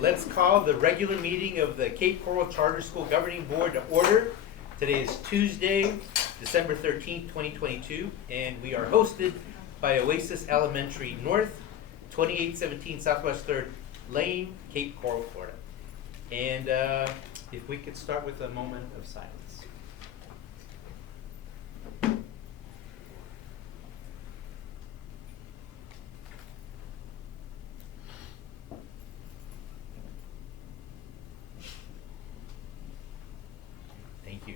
well, let's call the regular meeting of the Cape Coral Charter School Governing Board to order. Today is Tuesday, December 13th, 2022, and we are hosted by Oasis Elementary North, 2817 Southwest 3rd Lane, Cape Coral, Florida. And if we could start with a moment of silence. Thank you.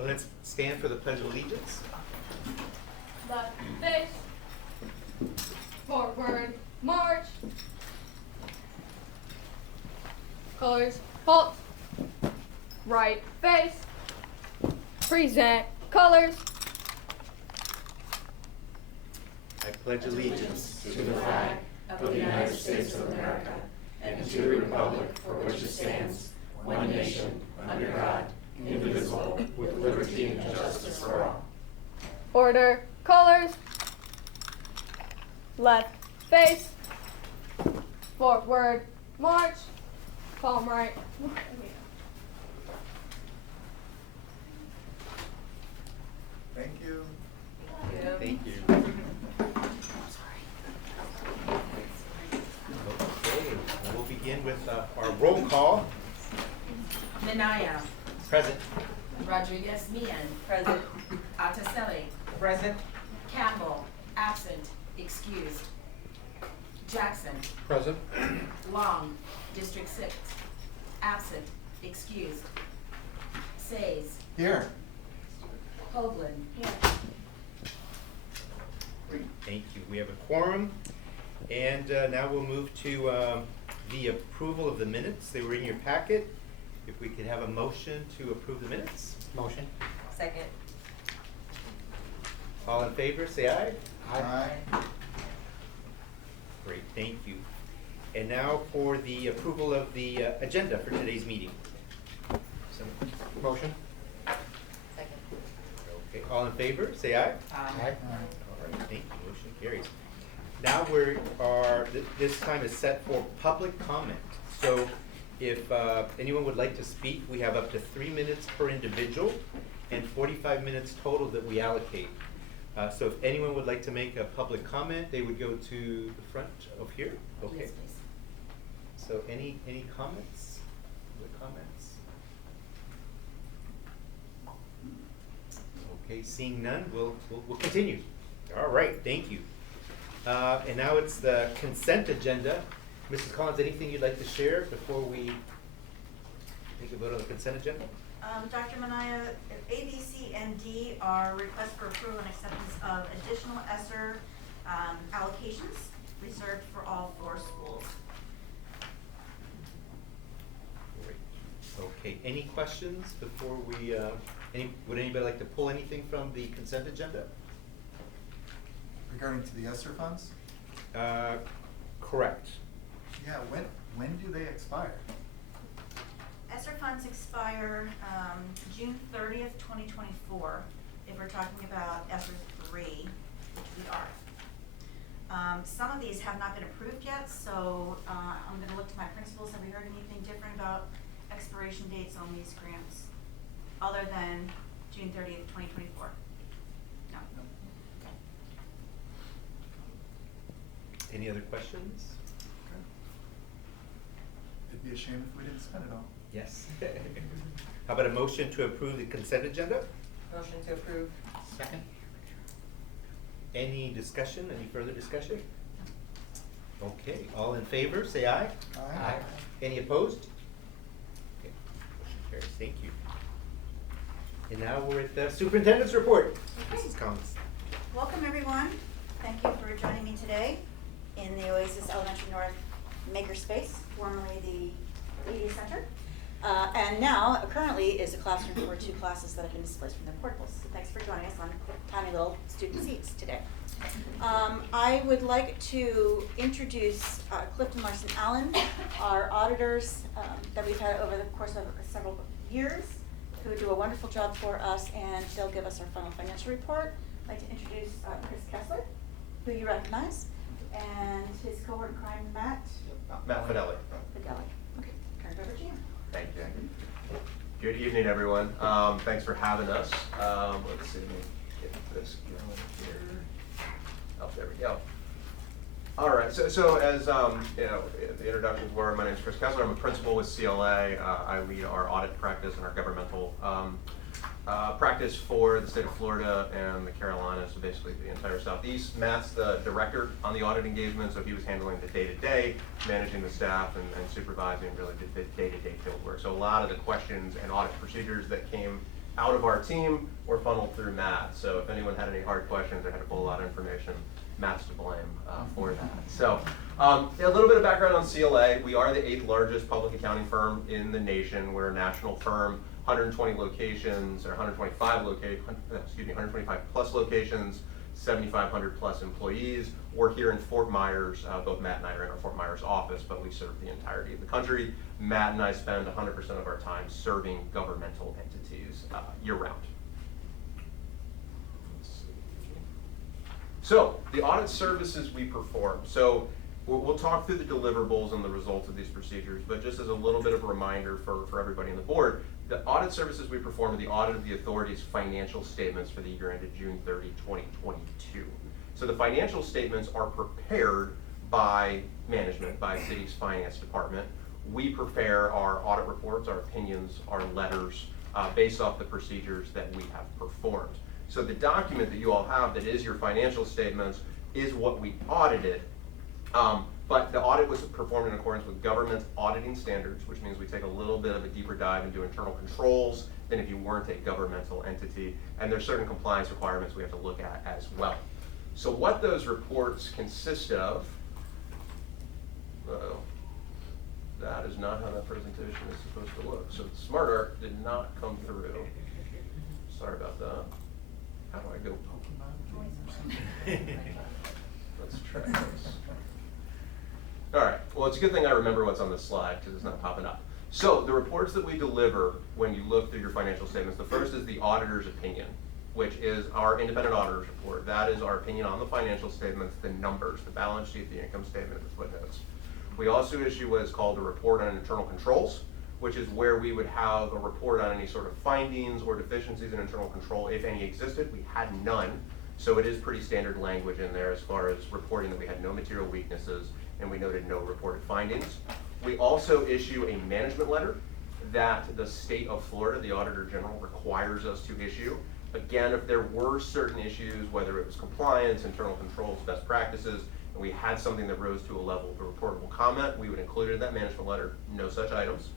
Let's stand for the Pledge of Allegiance. Left face, forward march, colors halt, right face, present colors. I pledge allegiance To the flag of the United States of America and to the republic for which it stands, one nation, under God, indivisible, with liberty and justice for all. Order, colors, left face, forward march, palm right. Thank you. Thank you. Okay, we'll begin with our roll call. Minaya. Present. Rodriguez Mian. Present. Ataselli. Present. Campbell. Absent. Excused. Jackson. Present. Long. District 6. Absent. Excused. Says. Here. Hoagland. Here. Great, thank you. We have a quorum, and now we'll move to the approval of the minutes. They were in your packet. If we could have a motion to approve the minutes. Motion. Second. All in favor, say aye. Aye. Great, thank you. And now for the approval of the agenda for today's meeting. Motion. Second. Okay, all in favor, say aye. Aye. All right, thank you, motion carries. Now this time is set for public comment. So if anyone would like to speak, we have up to 3 minutes per individual and 45 minutes total that we allocate. So if anyone would like to make a public comment, they would go to the front of here. Okay. Yes, please. So any comments? Other comments? Okay, seeing none, we'll continue. All right, thank you. And now it's the consent agenda. Mrs. Collins, anything you'd like to share before we take a vote on the consent agenda? Dr. Minaya, A, B, C, and D are requests for approval and acceptance of additional ESSER allocations reserved for all 4 schools. Great. Okay, any questions before we, would anybody like to pull anything from the consent agenda? Regarding to the ESSER funds? Correct. Yeah, when do they expire? ESSER funds expire June 30th, 2024, if we're talking about ESSER 3, which we are. Some of these have not been approved yet, so I'm going to look to my principals. Have we heard anything different about expiration dates on these grants, other than June 30th, 2024? No. Any other questions? Okay. It'd be a shame if we didn't spend it all. Yes. How about a motion to approve the consent agenda? Motion to approve. Second. Any discussion, any further discussion? Okay, all in favor, say aye. Aye. Any opposed? Okay, motion carries, thank you. And now we're at the superintendent's report. Okay. Mrs. Collins. Welcome, everyone. Thank you for joining me today in the Oasis Elementary North Makerspace, formerly the Media Center. And now, currently, is a classroom for 2 classes that have been displaced from their portables. So thanks for joining us on tiny little student seats today. I would like to introduce Clifton Larson Allen, our auditors that we've had over the course of several years, who do a wonderful job for us, and they'll give us our final financial report. I'd like to introduce Chris Kessler, who you recognize, And his cohort in crime, Matt Matt Fidelli. Fidelli. Okay, turn it over to you. Thank you. Good evening, everyone. Thanks for having us. Let's see, let me get this going here. Oh, there we go. All right, so as you know, the introductions were, my name is Chris Kessler. I'm a principal with CLA. I lead our audit practice and our governmental practice for the state of Florida and the Carolinas, so basically the entire Southeast. Matt's the director on the audit engagement, so he was handling the day-to-day, managing the staff and supervising really the day-to-day field work. So a lot of the questions and audit procedures that came out of our team were funneled through Matt. So if anyone had any hard questions or had to pull a lot of information, Matt's to blame for that. So a little bit of background on CLA. We are the 8th largest public accounting firm in the nation. We're a national firm, 120 locations, or 125 plus locations, 7,500 plus employees. We're here in Fort Myers. Both Matt and I are in our Fort Myers office, but we serve the entirety of the country. Matt and I spend 100% of our time serving governmental entities year-round. So, the audit services we perform. So, we'll talk through the deliverables and the results of these procedures, but just as a little bit of a reminder for everybody on the board, the audit services we perform are the audit of the authority's financial statements for the year ended June 30, 2022. So the financial statements are prepared by management, by city's finance department. We prepare our audit reports, our opinions, our letters, based off the procedures that we have performed. So the document that you all have that is your financial statements is what we audited, but the audit was performed in accordance with government auditing standards, which means we take a little bit of a deeper dive into internal controls than if you weren't a governmental entity, and there's certain compliance requirements we have to look at as well. So what those reports consist of, that is not how that presentation is supposed to look. So the Smart Art did not come through. Sorry about that. How do I go? Let's try this. All right, well, it's a good thing I remember what's on this slide because it's not popping up. So the reports that we deliver when you look through your financial statements, the first is the auditor's opinion, which is our independent auditor's report. That is our opinion on the financial statements, the numbers, the balance sheet, the income statement, the footnotes. We also issue what is called a report on internal controls, which is where we would have a report on any sort of findings or deficiencies in internal control, if any existed. We had none, so it is pretty standard language in there as far as reporting that we had no material weaknesses and we noted no reported findings. We also issue a management letter that the state of Florida, the Auditor General, requires us to issue. Again, if there were certain issues, whether it was compliance, internal controls, best practices, and we had something that rose to a level of a reportable comment, we would include it in that management letter, no such items.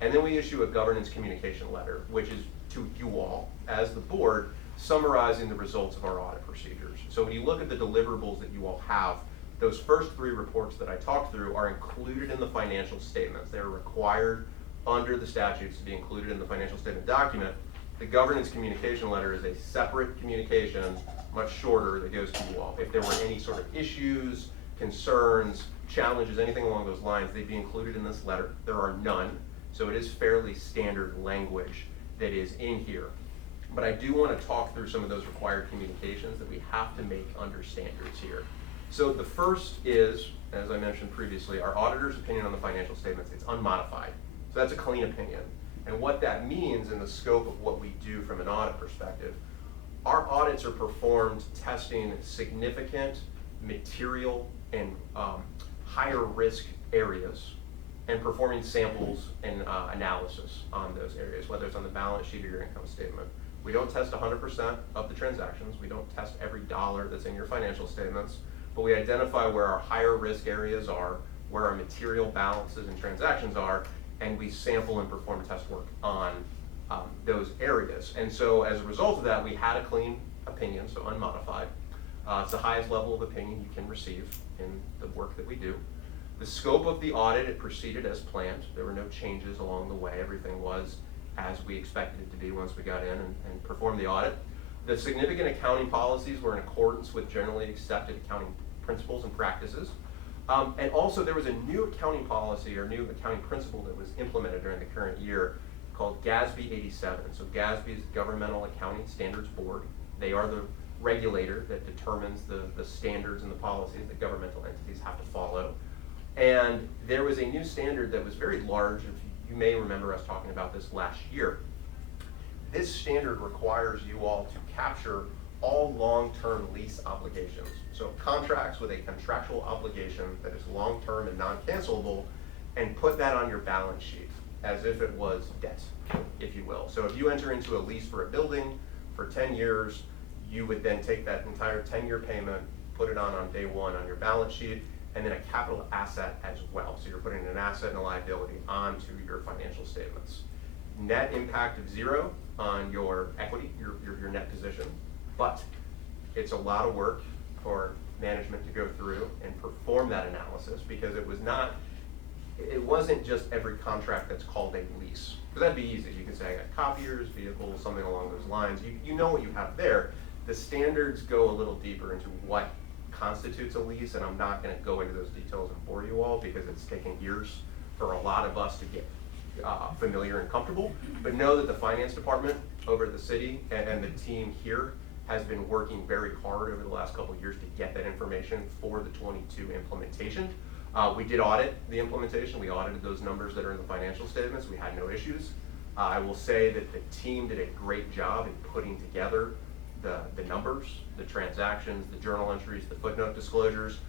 And then we issue a governance communication letter, which is to you all, as the board, summarizing the results of our audit procedures. So when you look at the deliverables that you all have, those first 3 reports that I talked through are included in the financial statements. They're required under the statutes to be included in the financial statement document. The governance communication letter is a separate communication, much shorter, that goes to you all. If there were any sort of issues, concerns, challenges, anything along those lines, they'd be included in this letter. There are none, so it is fairly standard language that is in here. But I do want to talk through some of those required communications that we have to make under standards here. So the first is, as I mentioned previously, our auditor's opinion on the financial statements. It's unmodified. So that's a clean opinion. And what that means in the scope of what we do from an audit perspective, our audits are performed testing significant material and higher risk areas and performing samples and analysis on those areas, whether it's on the balance sheet or your income statement. We don't test 100% of the transactions. We don't test every dollar that's in your financial statements, but we identify where our higher risk areas are, where our material balances and transactions are, and we sample and perform test work on those areas. And so as a result of that, we had a clean opinion, so unmodified. It's the highest level of opinion you can receive in the work that we do. The scope of the audit, it proceeded as planned. There were no changes along the way. Everything was as we expected it to be once we got in and performed the audit. The significant accounting policies were in accordance with generally accepted accounting principles and practices. And also there was a new accounting policy or new accounting principle that was implemented during the current year called GASB 87. So GASB is Governmental Accounting Standards Board. They are the regulator that determines the standards and the policies that governmental entities have to follow. And there was a new standard that was very large. You may remember us talking about this last year. This standard requires you all to capture all long-term lease obligations. So contracts with a contractual obligation that is long-term and non-cancelable, and put that on your balance sheet as if it was debt, if you will. So if you enter into a lease for a building for 10 years, you would then take that entire 10-year payment, put it on day one on your balance sheet, and then a capital asset as well. So you're putting an asset and a liability onto your financial statements. Net impact of zero on your equity, your net position, but it's a lot of work for management to go through and perform that analysis, because it wasn't just every contract that's called a lease. Because that'd be easy. You can say, I got copiers, vehicles, something along those lines. You know what you have there. The standards go a little deeper into what constitutes a lease, and I'm not gonna go into those details and bore you all, because it's taken years for a lot of us to get familiar and comfortable. But know that the finance department over at the city and the team here has been working very hard over the last couple of years to get that information for the 22 implementation. We did audit the implementation. We audited those numbers that are in the financial statements. We had no issues. I will say that the team did a great job in putting together the numbers, the transactions, the journal entries, the footnote disclosures.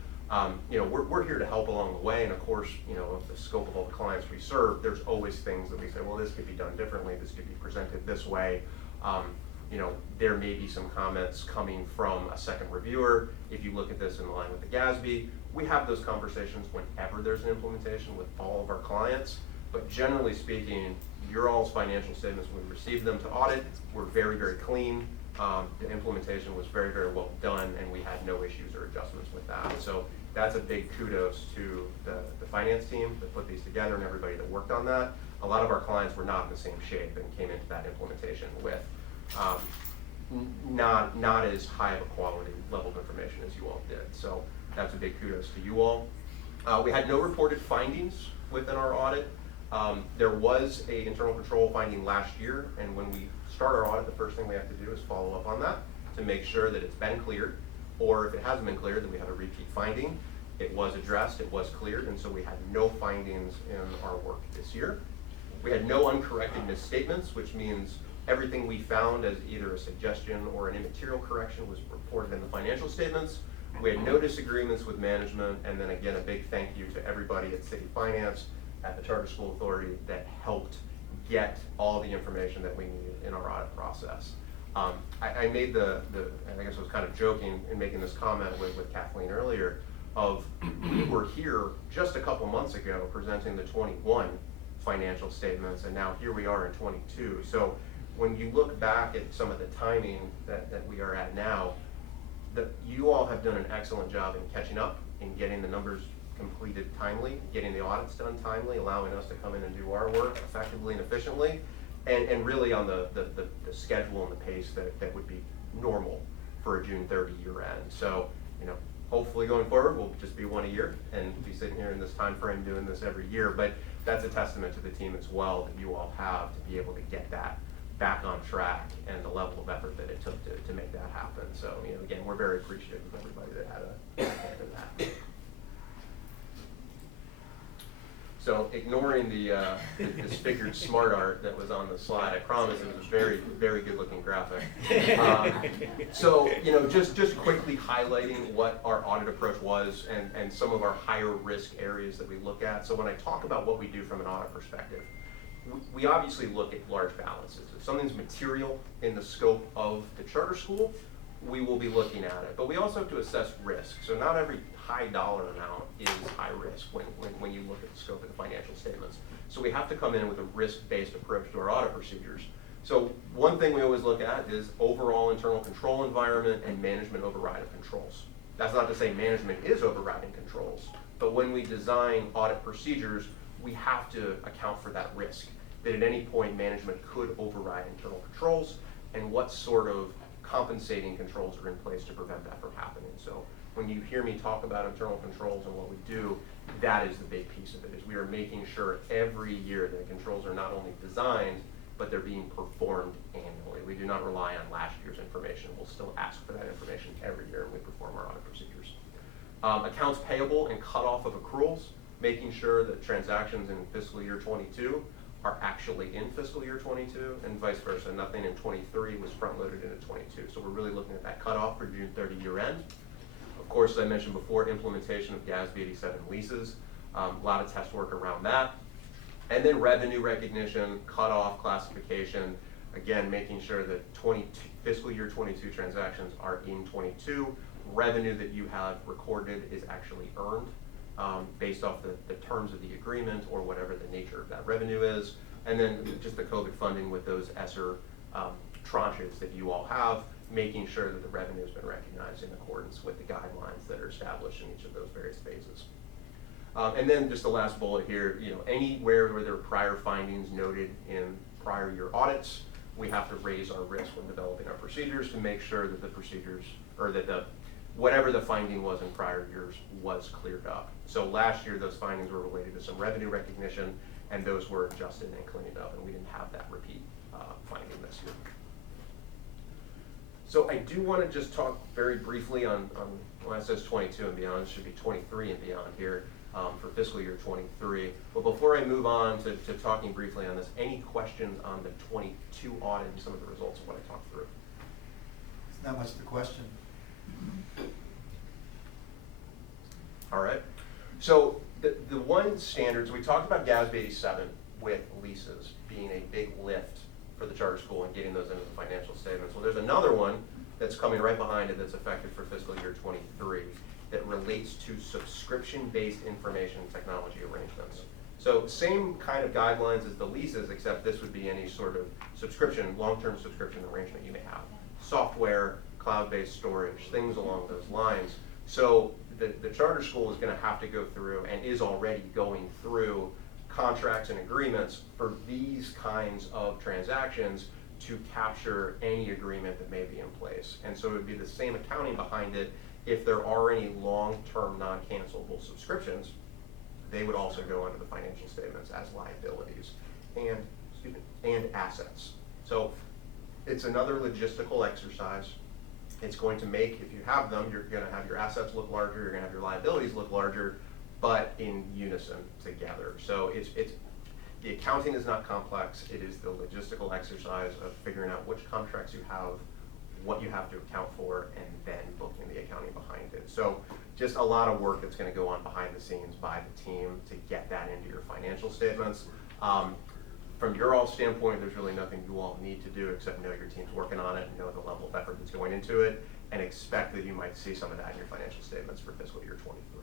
We're here to help along the way, and of course, of the scope of all the clients we serve, there's always things that we say, well, this could be done differently, this could be presented this way. There may be some comments coming from a second reviewer. If you look at this in line with the GASB, we have those conversations whenever there's an implementation with all of our clients. But generally speaking, your all's financial statements, when we received them to audit, were very, very clean. The implementation was very, very well done, and we had no issues or adjustments with that. So that's a big kudos to the finance team that put these together and everybody that worked on that. A lot of our clients were not in the same shape and came into that implementation with not as high of a quality level of information as you all did. So that's a big kudos to you all. We had no reported findings within our audit. There was a internal control finding last year, and when we start our audit, the first thing we have to do is follow up on that to make sure that it's been cleared, or if it hasn't been cleared, then we have a repeat finding. It was addressed, it was cleared, and so we had no findings in our work this year. We had no uncorrected misstatements, which means everything we found as either a suggestion or an immaterial correction was reported in the financial statements. We had no disagreements with management, and then again, a big thank you to everybody at City Finance, at the Charter School Authority, that helped get all the information that we needed in our audit process. I made and I guess I was kind of joking in making this comment with Kathleen earlier, we were here just a couple months ago presenting the 21 financial statements, and now here we are in 22. So when you look back at some of the timing that we are at now, you all have done an excellent job in catching up, in getting the numbers completed timely, getting the audits done timely, allowing us to come in and do our work effectively and efficiently, and really on the schedule and the pace that would be normal for a June 30 year end. So, hopefully going forward, we'll just be one a year and be sitting here in this time frame doing this every year. But that's a testament to the team as well, that you all have to be able to get that back on track, and the level of effort that it took to make that happen. So, again, we're very appreciative of everybody that had a hand in that. So ignoring the disfigured smart art that was on the slide, I promise it was a very, very good looking graphic. So just quickly highlighting what our audit approach was and some of our higher risk areas that we look at. So when I talk about what we do from an audit perspective, we obviously look at large balances. If something's material in the scope of the charter school, we will be looking at it. But we also have to assess risk. So not every high dollar amount is high risk when you look at the scope of the financial statements. So we have to come in with a risk-based approach to our audit procedures. So one thing we always look at is overall internal control environment and management override of controls. That's not to say management is overriding controls, but when we design audit procedures, we have to account for that risk, that at any point management could override internal controls, and what sort of compensating controls are in place to prevent that from happening. So when you hear me talk about internal controls and what we do, that is the big piece of it, is we are making sure every year that controls are not only designed, but they're being performed annually. We do not rely on last year's information. We'll still ask for that information Accounts payable and cutoff of accruals, making sure that transactions in fiscal year 22 are actually in fiscal year 22, and vice versa. Nothing in 23 was front-loaded into 22. So we're really looking at that cutoff for June 30 year end. Of course, as I mentioned before, implementation of GASB 87 leases, a lot of test work around that. And then revenue recognition, cutoff, classification, again, making sure that fiscal year 22 transactions are in 22. Revenue that you have recorded is actually earned based off the terms of the agreement or whatever the nature of that revenue is. And then just the COVID funding with those ESSER tranches that you all have, making sure that the revenue has been recognized in accordance with the guidelines that are established in each of those various phases. And then just the last bullet here, anywhere where there are prior findings noted in prior year audits, we have to raise our risk when developing our procedures to make sure that the procedures, or that whatever the finding was in prior years was cleared up. So last year, those findings were related to some revenue recognition, and those were adjusted and cleaned up, and we didn't have that repeat finding this year. So I do want to just talk very briefly on when it says 22 and beyond, it should be 23 and beyond here for fiscal year 23. But before I move on to talking briefly on this, any questions on the 22 audit and some of the results of what I talked through? It's not much to question. All right. So the one standards, we talked about GASB 87 with leases being a big lift for the charter school and getting those into the financial statements. Well, there's another one that's coming right behind it that's effective for fiscal year 23 that relates to subscription-based information technology arrangements. So same kind of guidelines as the leases, except this would be any sort of subscription, long-term subscription arrangement you may have. Software, cloud-based storage, things along those lines. So the charter school is going to have to go through, and is already going through, contracts and agreements for these kinds of transactions to capture any agreement that may be in place. And so it would be the same accounting behind it. If there are any long-term non-cancelable subscriptions, they would also go under the financial statements as liabilities and assets. So it's another logistical exercise. It's going to make, if you have them, you're going to have your assets look larger, you're going to have your liabilities look larger, but in unison together. So it's the accounting is not complex. It is the logistical exercise of figuring out which contracts you have, what you have to account for, and then booking the accounting behind it. So just a lot of work that's going to go on behind the scenes by the team to get that into your financial statements. From your all standpoint, there's really nothing you all need to do except know your team's working on it, know the level of effort that's going into it, and expect that you might see some of that in your financial statements for fiscal year 23.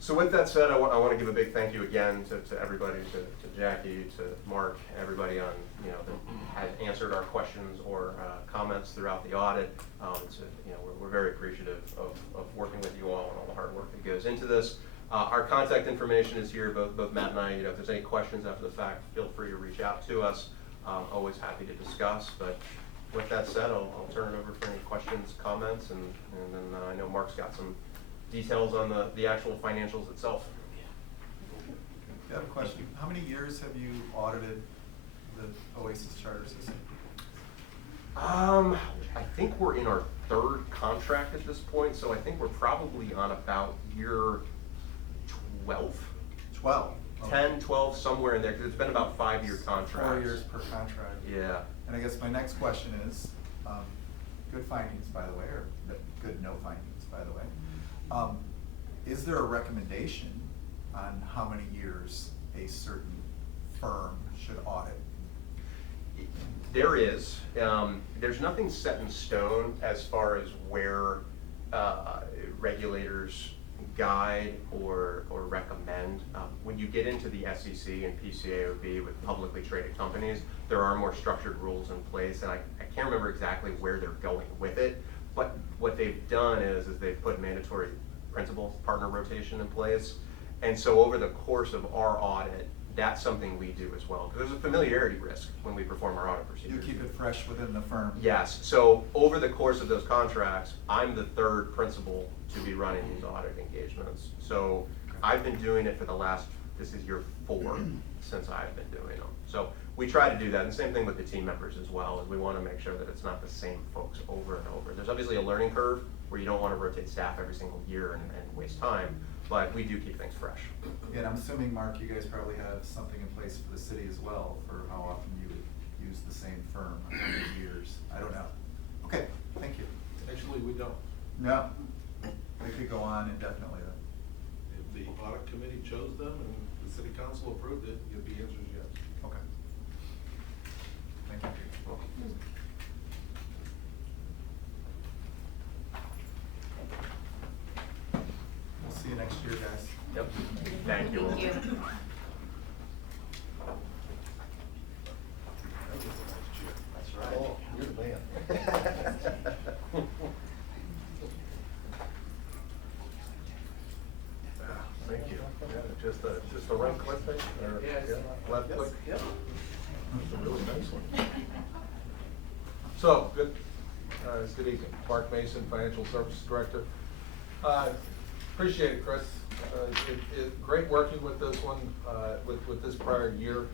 So with that said, I want to give a big thank you again to everybody, to Jackie, to Mark, everybody on that has answered our questions or comments throughout the audit. We're very appreciative of working with you all and all the hard work that goes into this. Our contact information is here. Both Matt and I. If there's any questions after the fact, feel free to reach out to us. Always happy to discuss. But with that said, I'll turn it over for any questions, comments, and then I know Mark's got some details on the actual financials itself. I have a question. How many years have you audited the OASIS charter system? I think we're in our third contract at this point, so I think we're probably on about year 12. 12. 10, 12, somewhere in there, because it's been about 5-year contracts. 4 years per contract. Yeah. And I guess my next question is, good findings, by the way, or good no findings, by the way. Is there a recommendation on how many years a certain firm should audit? There is. There's nothing set in stone as far as where regulators guide or recommend. When you get into the SEC and PCAOB with publicly traded companies, there are more structured rules in place, and I can't remember exactly where they're going with it, but what they've done is they've put mandatory principal partner rotation in place, and so over the course of our audit, that's something we do as well, because there's a familiarity risk when we perform our audit procedures. You keep it fresh within the firm? Yes, so over the course of those contracts, I'm the third principal to be running these audit engagements. So I've been doing it for this is year 4 since I've been doing them. So we try to do that, and the same thing with the team members as well, is we want to make sure that it's not the same folks over and over. There's obviously a learning curve where you don't want to rotate staff every single year and waste time, but we do keep things fresh. Yeah, and I'm assuming, Mark, you guys probably have something in place for the city as well, for how often you would use the same firm, how many years, I don't know. Okay, thank you. Actually, we don't. No, we could go on indefinitely then. If the audit committee chose them and the city council approved it, the answer is yes. Okay. Thank you. We'll see you next year, guys. Yep. Thank you. Thank you. That's right. Oh, you're the man. Thank you. Yeah, just the right click thing, or left click? Yep. That's a really nice one. So, good evening. Mark Mason, Financial Services Director. Appreciate it, Chris. Great working with this one, with this prior year.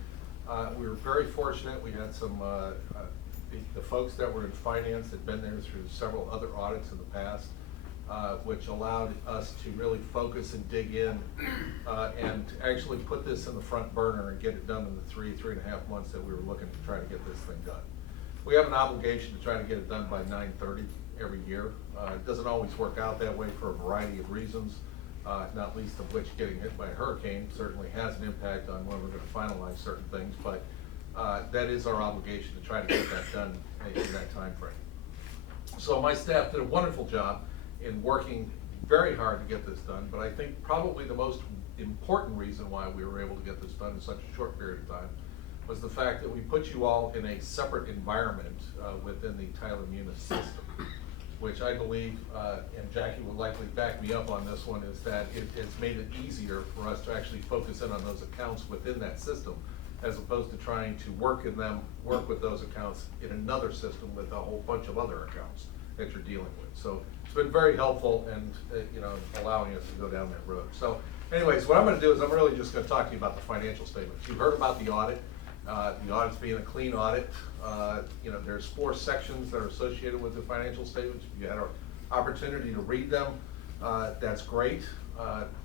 We were very fortunate. We had some, the folks that were in finance had been there through several other audits in the past, which allowed us to really focus and dig in, and actually put this in the front burner and get it done in the 3.5 months that we were looking to try to get this thing done. We have an obligation to try to get it done by 9/30 every year. It doesn't always work out that way for a variety of reasons, not least of which getting hit by a hurricane certainly has an impact on when we're going to finalize certain things, but that is our obligation to try to get that done in that time frame. So my staff did a wonderful job in working very hard to get this done, but I think probably the most important reason why we were able to get this done in such a short period of time was the fact that we put you all in a separate environment within the Tyler Munis system, which I believe, and Jackie will likely back me up on this one, is that it's made it easier for us to actually focus in on those accounts within that system, as opposed to trying to work with those accounts in another system with a whole bunch of other accounts that you're dealing with. So it's been very helpful and, allowing us to go down that road. So anyways, what I'm gonna do is I'm really just gonna talk to you about the financial statements. You've heard about the audit. The audit's being a clean audit. There's 4 sections that are associated with the financial statements. If you had an opportunity to read them, that's great.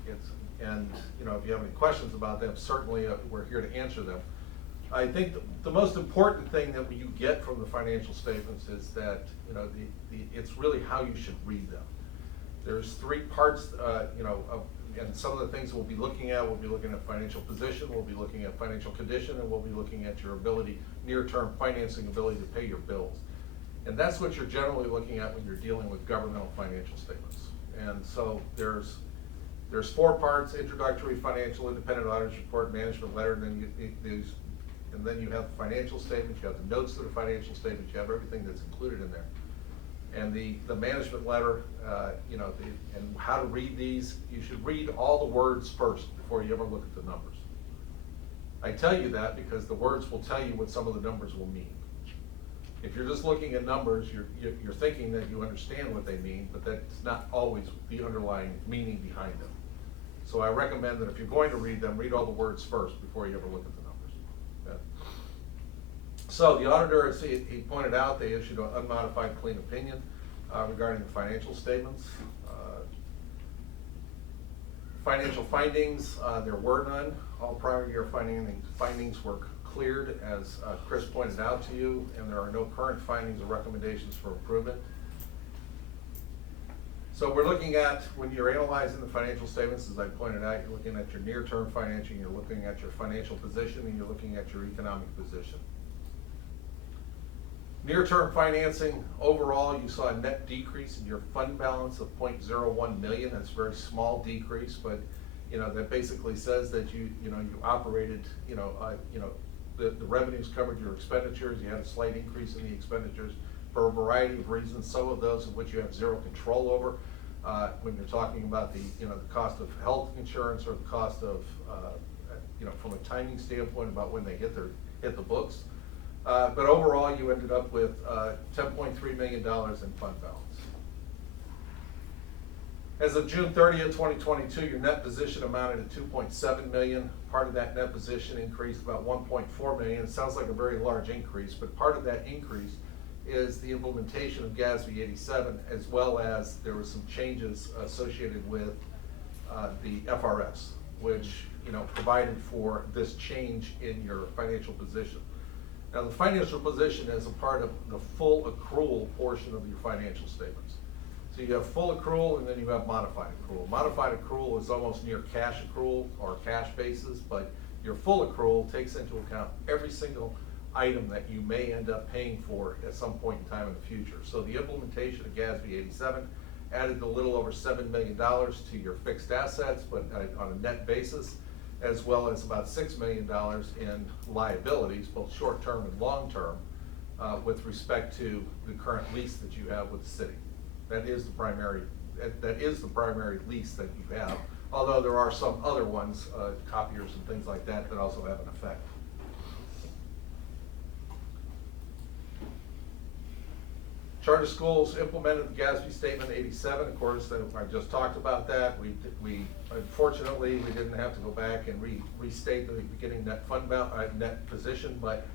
If you have any questions about them, certainly we're here to answer them. I think the most important thing that you get from the financial statements is that, it's really how you should read them. There's 3 parts, and some of the things we'll be looking at financial position, we'll be looking at financial condition, and we'll be looking at your ability, near-term financing ability to pay your bills. And that's what you're generally looking at when you're dealing with governmental financial statements. And so there's 4 parts: introductory, financial, independent auditor's report, management letter, and then you have financial statements, you have the notes to the financial statements, you have everything that's included in there. And the management letter, and how to read these, you should read all the words first before you ever look at the numbers. I tell you that because the words will tell you what some of the numbers will mean. If you're just looking at numbers, you're thinking that you understand what they mean, but that's not always the underlying meaning behind them. So I recommend that if you're going to read them, read all the words first before you ever look at the numbers. Okay? So the auditor, as he pointed out, they issued an unmodified clean opinion regarding the financial statements. Financial findings, there were none. All prior year findings were cleared, as Chris pointed out to you, and there are no current findings or recommendations for improvement. So we're looking at, when you're analyzing the financial statements, as I pointed out, you're looking at your near-term financing, you're looking at your financial position, and you're looking at your economic position. Near-term financing, overall, you saw a net decrease in your fund balance of 0.01 million. That's a very small decrease, but that basically says that you operated, the revenues covered your expenditures. You had a slight increase in the expenditures for a variety of reasons, some of those of which you have zero control over. When you're talking about the cost of health insurance, or the cost of, from a timing standpoint about when they hit the books. But overall, you ended up with $10.3 million in fund balance. As of June 30th, 2022, your net position amounted to 2.7 million. Part of that net position increased about 1.4 million. It sounds like a very large increase, but part of that increase is the implementation of GASB 87, as well as there were some changes associated with the FRS, which provided for this change in your financial position. Now, the financial position is a part of the full accrual portion of your financial statements. So you have full accrual and then you have modified accrual. Modified accrual is almost near cash accrual or cash basis, but your full accrual takes into account every single item that you may end up paying for at some point in time in the future. So the implementation of GASB 87 added a little over $7 million to your fixed assets, but on a net basis, as well as about $6 million in liabilities, both short-term and long-term, with respect to the current lease that you have with the city. That is the primary lease that you have, although there are some other ones, copiers and things like that, that also have an effect. Charter schools implemented the GASB Statement 87. Of course, I just talked about that. We unfortunately, we didn't have to go back and restate the beginning net fund net position, but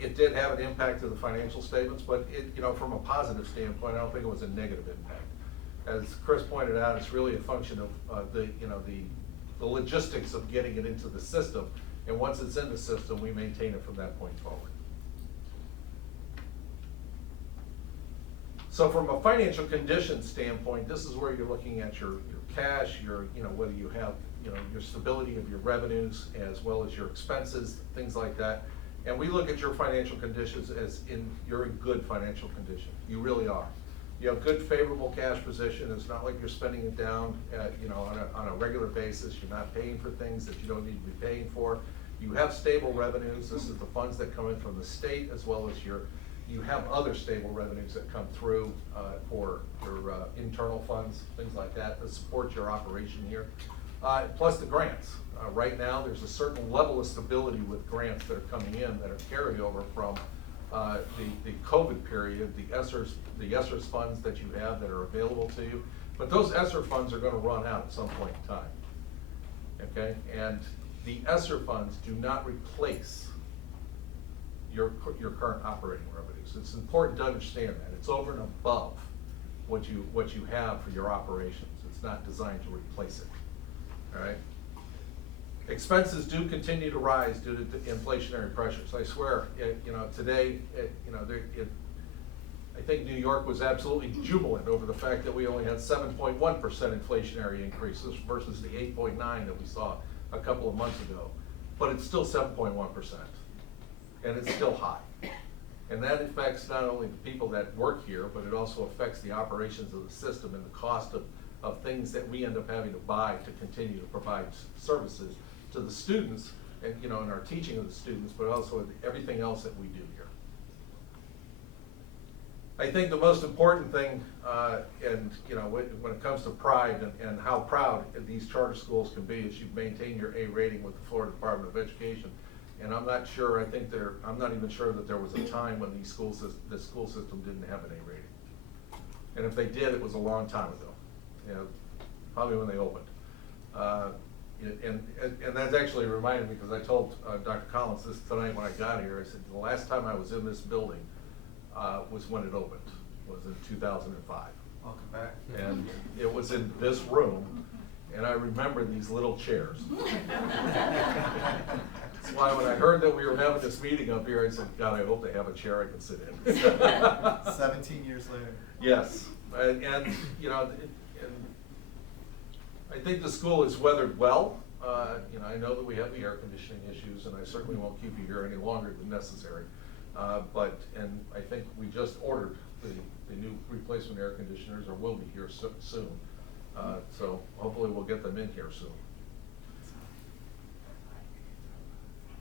it did have an impact to the financial statements. But from a positive standpoint, I don't think it was a negative impact. As Chris pointed out, it's really a function of the logistics of getting it into the system. And once it's in the system, we maintain it from that point forward. So from a financial condition standpoint, this is where you're looking at your cash, whether you have your stability of your revenues as well as your expenses, things like that. And we look at your financial conditions as you're in good financial condition. You really are. You have good favorable cash position. It's not like you're spending it down on a regular basis. You're not paying for things that you don't need to be paying for. You have stable revenues. This is the funds that come in from the state, as well as you have other stable revenues that come through for your internal funds, things like that support your operation here. Plus the grants. Right now, there's a certain level of stability with grants that are coming in that are carryover from the COVID period, the ESSER funds that you have that are available to you. But those ESSER funds are going to run out at some point in time. Okay? And the ESSER funds do not replace your current operating revenues. It's important to understand that. It's over and above what you have for your operations. It's not designed to replace it. All right? Expenses do continue to rise due to inflationary pressures. I swear, today, I think New York was absolutely jubilant over the fact that we only had 7.1% inflationary increases versus the 8.9% that we saw a couple of months ago. But it's still 7.1%. And it's still high. And that affects not only the people that work here, but it also affects the operations of the system and the cost of things that we end up having to buy to continue to provide services to the students and in our teaching of the students, but also everything else that we do here. I think the most important thing, when it comes to pride and how proud these charter schools can be, is you maintain your A rating with the Florida Department of Education. And I'm not even sure that there was a time when the school system didn't have an A rating. And if they did, it was a long time ago. Probably when they opened. And that's actually reminded me, because I told Dr. Collins this tonight when I got here. I said, the last time I was in this building was when it opened, was in 2005. Welcome back. And it was in this room, and I remember these little chairs. That's why when I heard that we were having this meeting up here, I said, God, I hope they have a chair I can sit in. 17 years later. Yes, and I think the school has weathered well. I know that we have the air conditioning issues, and I certainly won't keep you here any longer than necessary. And I think we just ordered the new replacement air conditioners, or will be here soon. So hopefully we'll get them in here soon.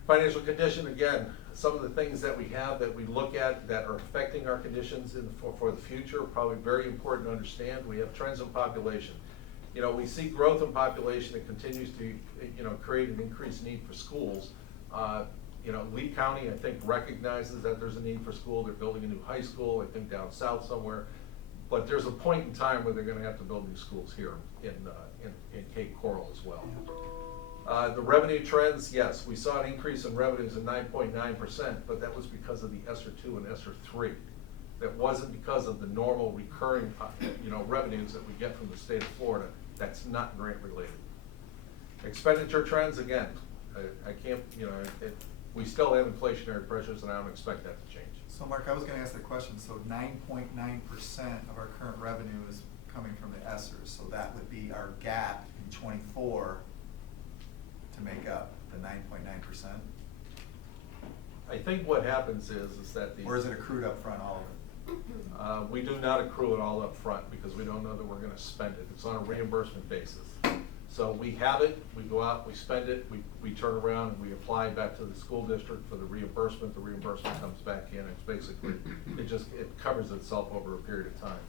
Financial condition, again, some of the things that we have that we look at that are affecting our conditions for the future are probably very important to understand. We have trends in population. We see growth in population that continues to, create an increased need for schools. Lee County, I think, recognizes that there's a need for school. They're building a new high school, I think down south somewhere. But there's a point in time where they're gonna have to build new schools here in Cape Coral as well. The revenue trends, yes, we saw an increase in revenues of 9.9%, but that was because of the ESSER 2 and ESSER 3. That wasn't because of the normal recurring, revenues that we get from the state of Florida. That's not grant related. Expenditure trends, again, I can't, we still have inflationary pressures, and I don't expect that to change. So Mark, I was gonna ask that question, so 9.9% of our current revenue is coming from the ESSERs, so that would be our gap in '24 to make up the 9.9%? I think what happens is that the. Or is it accrued up front, all of it? We do not accrue it all up front because we don't know that we're gonna spend it. It's on a reimbursement basis. So we have it, we go out, we spend it, we turn around and we apply back to the school district for the reimbursement comes back in. It's basically, it covers itself over a period of time.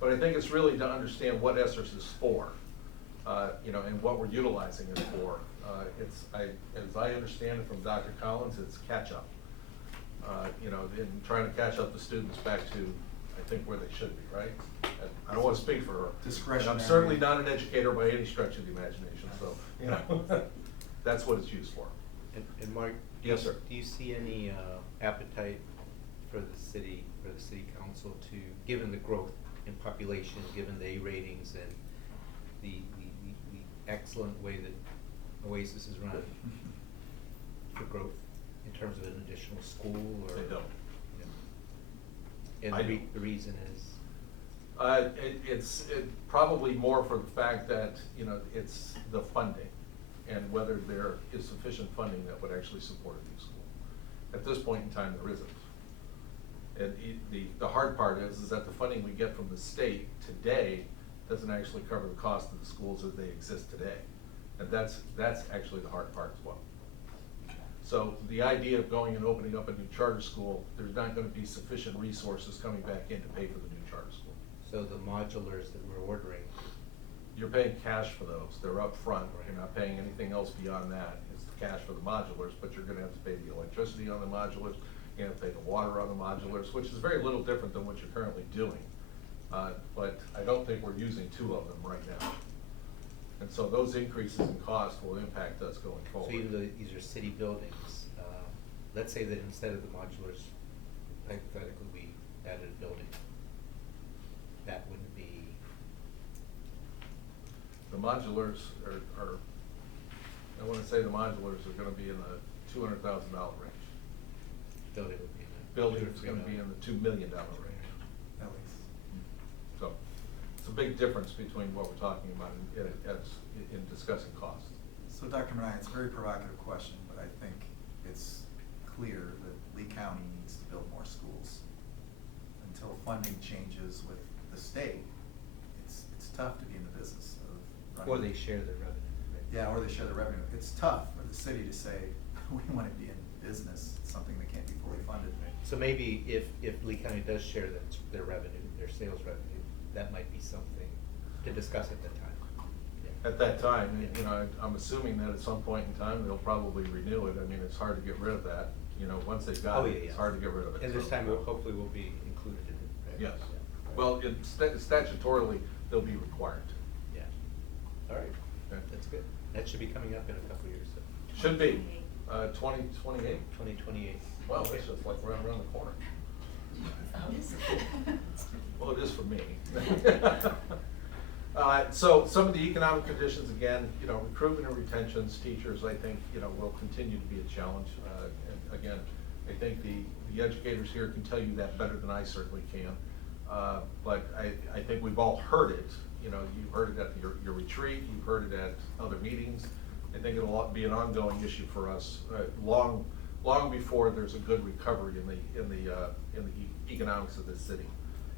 But I think it's really to understand what ESSERS is for, and what we're utilizing it for. As I understand it from Dr. Collins, it's catch-up. In trying to catch up the students back to, I think, where they should be, right? I don't want to speak for her. Discretionary. And I'm certainly not an educator by any stretch of the imagination, so, that's what it's used for. And Mark? Yes, sir. Do you see any appetite for the city council to, given the growth in population, given the A ratings and the excellent way that Oasis is run, for growth in terms of an additional school or? They don't. And I the don't. the reason is? It's probably more for the fact that, it's the funding and whether there is sufficient funding that would actually support a new school. At this point in time, there isn't. And the hard part is that the funding we get from the state today doesn't actually cover the cost of the schools as they exist today. And that's actually the hard part as well. So the idea of going and opening up a new charter school, there's not gonna be sufficient resources coming back in to pay for the new charter school. So the modulars that we're ordering, You're paying cash for those, they're up front. You're not paying anything else beyond that. It's the cash for the modulars, but you're gonna have to pay the electricity on the modulars, you're gonna have to pay the water on the modulars, which is very little different than what you're currently doing. But I don't think we're using 2 of them right now. And so those increases in cost will impact us going so forward. even though these are city buildings, let's say that instead of the modulars, hypothetically, we added a building, that wouldn't be, The modulars are, I wanna say the modulars are gonna be in the $200,000 range. building would be in the. Building's gonna be in the $2 million range. At least. So, it's a big difference between what we're talking about in discussing costs. So Dr. Moran, it's a very provocative question, but I think it's clear that Lee County needs to build more schools. Until funding changes with the state, it's tough to be in the business of running. Or they share their revenue, right? Yeah, or they share the revenue. It's tough for the city to say, we want to be in business, it's something that can't be fully funded. So maybe if Lee County does share their revenue, their sales revenue, that might be something to discuss at that time. Yeah. At that time, I'm assuming that at some point in time, they'll probably renew it. I mean, it's hard to get rid of that. Once they've got Oh, it, yeah, it's yeah. hard to get rid of it. And this So- time, hopefully we'll be included in it, right? Yes. Yeah. Well, statutorily, they'll be required to. Yeah. All right, Okay. that's good. That should be coming up in a couple of years, so. Should be, 2028. 2028. Wow, it's just like right around the corner. Well, it is for me. So some of the economic conditions, again, recruitment and retentions, teachers, I think, will continue to be a challenge. And again, I think the educators here can tell you that better than I certainly can. But I think we've all heard it. You've heard it at your retreat, you've heard it at other meetings. I think it'll be an ongoing issue for us, long before there's a good recovery in the economics of this city.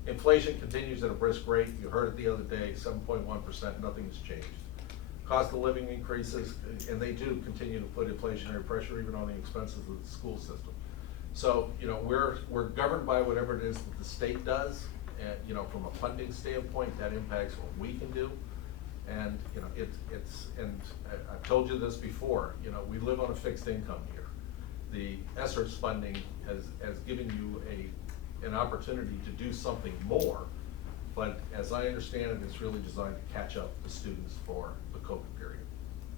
Inflation continues at a brisk rate. You heard it the other day, 7.1%, nothing has changed. Cost of living increases, and they do continue to put inflationary pressure even on the expenses of the school system. So, we're governed by whatever it is that the state does, and, from a funding standpoint, that impacts what we can do. And, and I've told you this before, we live on a fixed income here. The ESSERS funding has given you an opportunity to do something more But as I understand it, it's really designed to catch up the students for the COVID period,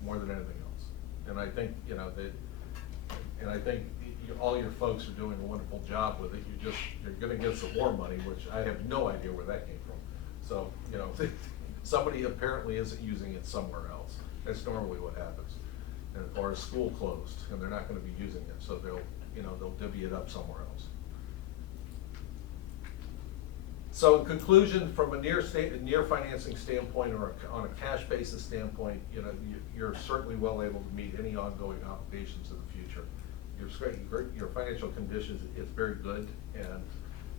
more than anything else. And I think, you know, all your folks are doing a wonderful job with it. You're gonna get some more money, which I have no idea where that came from. So, you know, somebody apparently isn't using it somewhere else. That's normally what happens. Or a school closed and they're not gonna be using it, so they'll divvy it up somewhere else. So in conclusion, from a near financing standpoint or on a cash basis standpoint, you know, you're certainly well able to meet any ongoing obligations in the future. Your financial conditions is very good, and,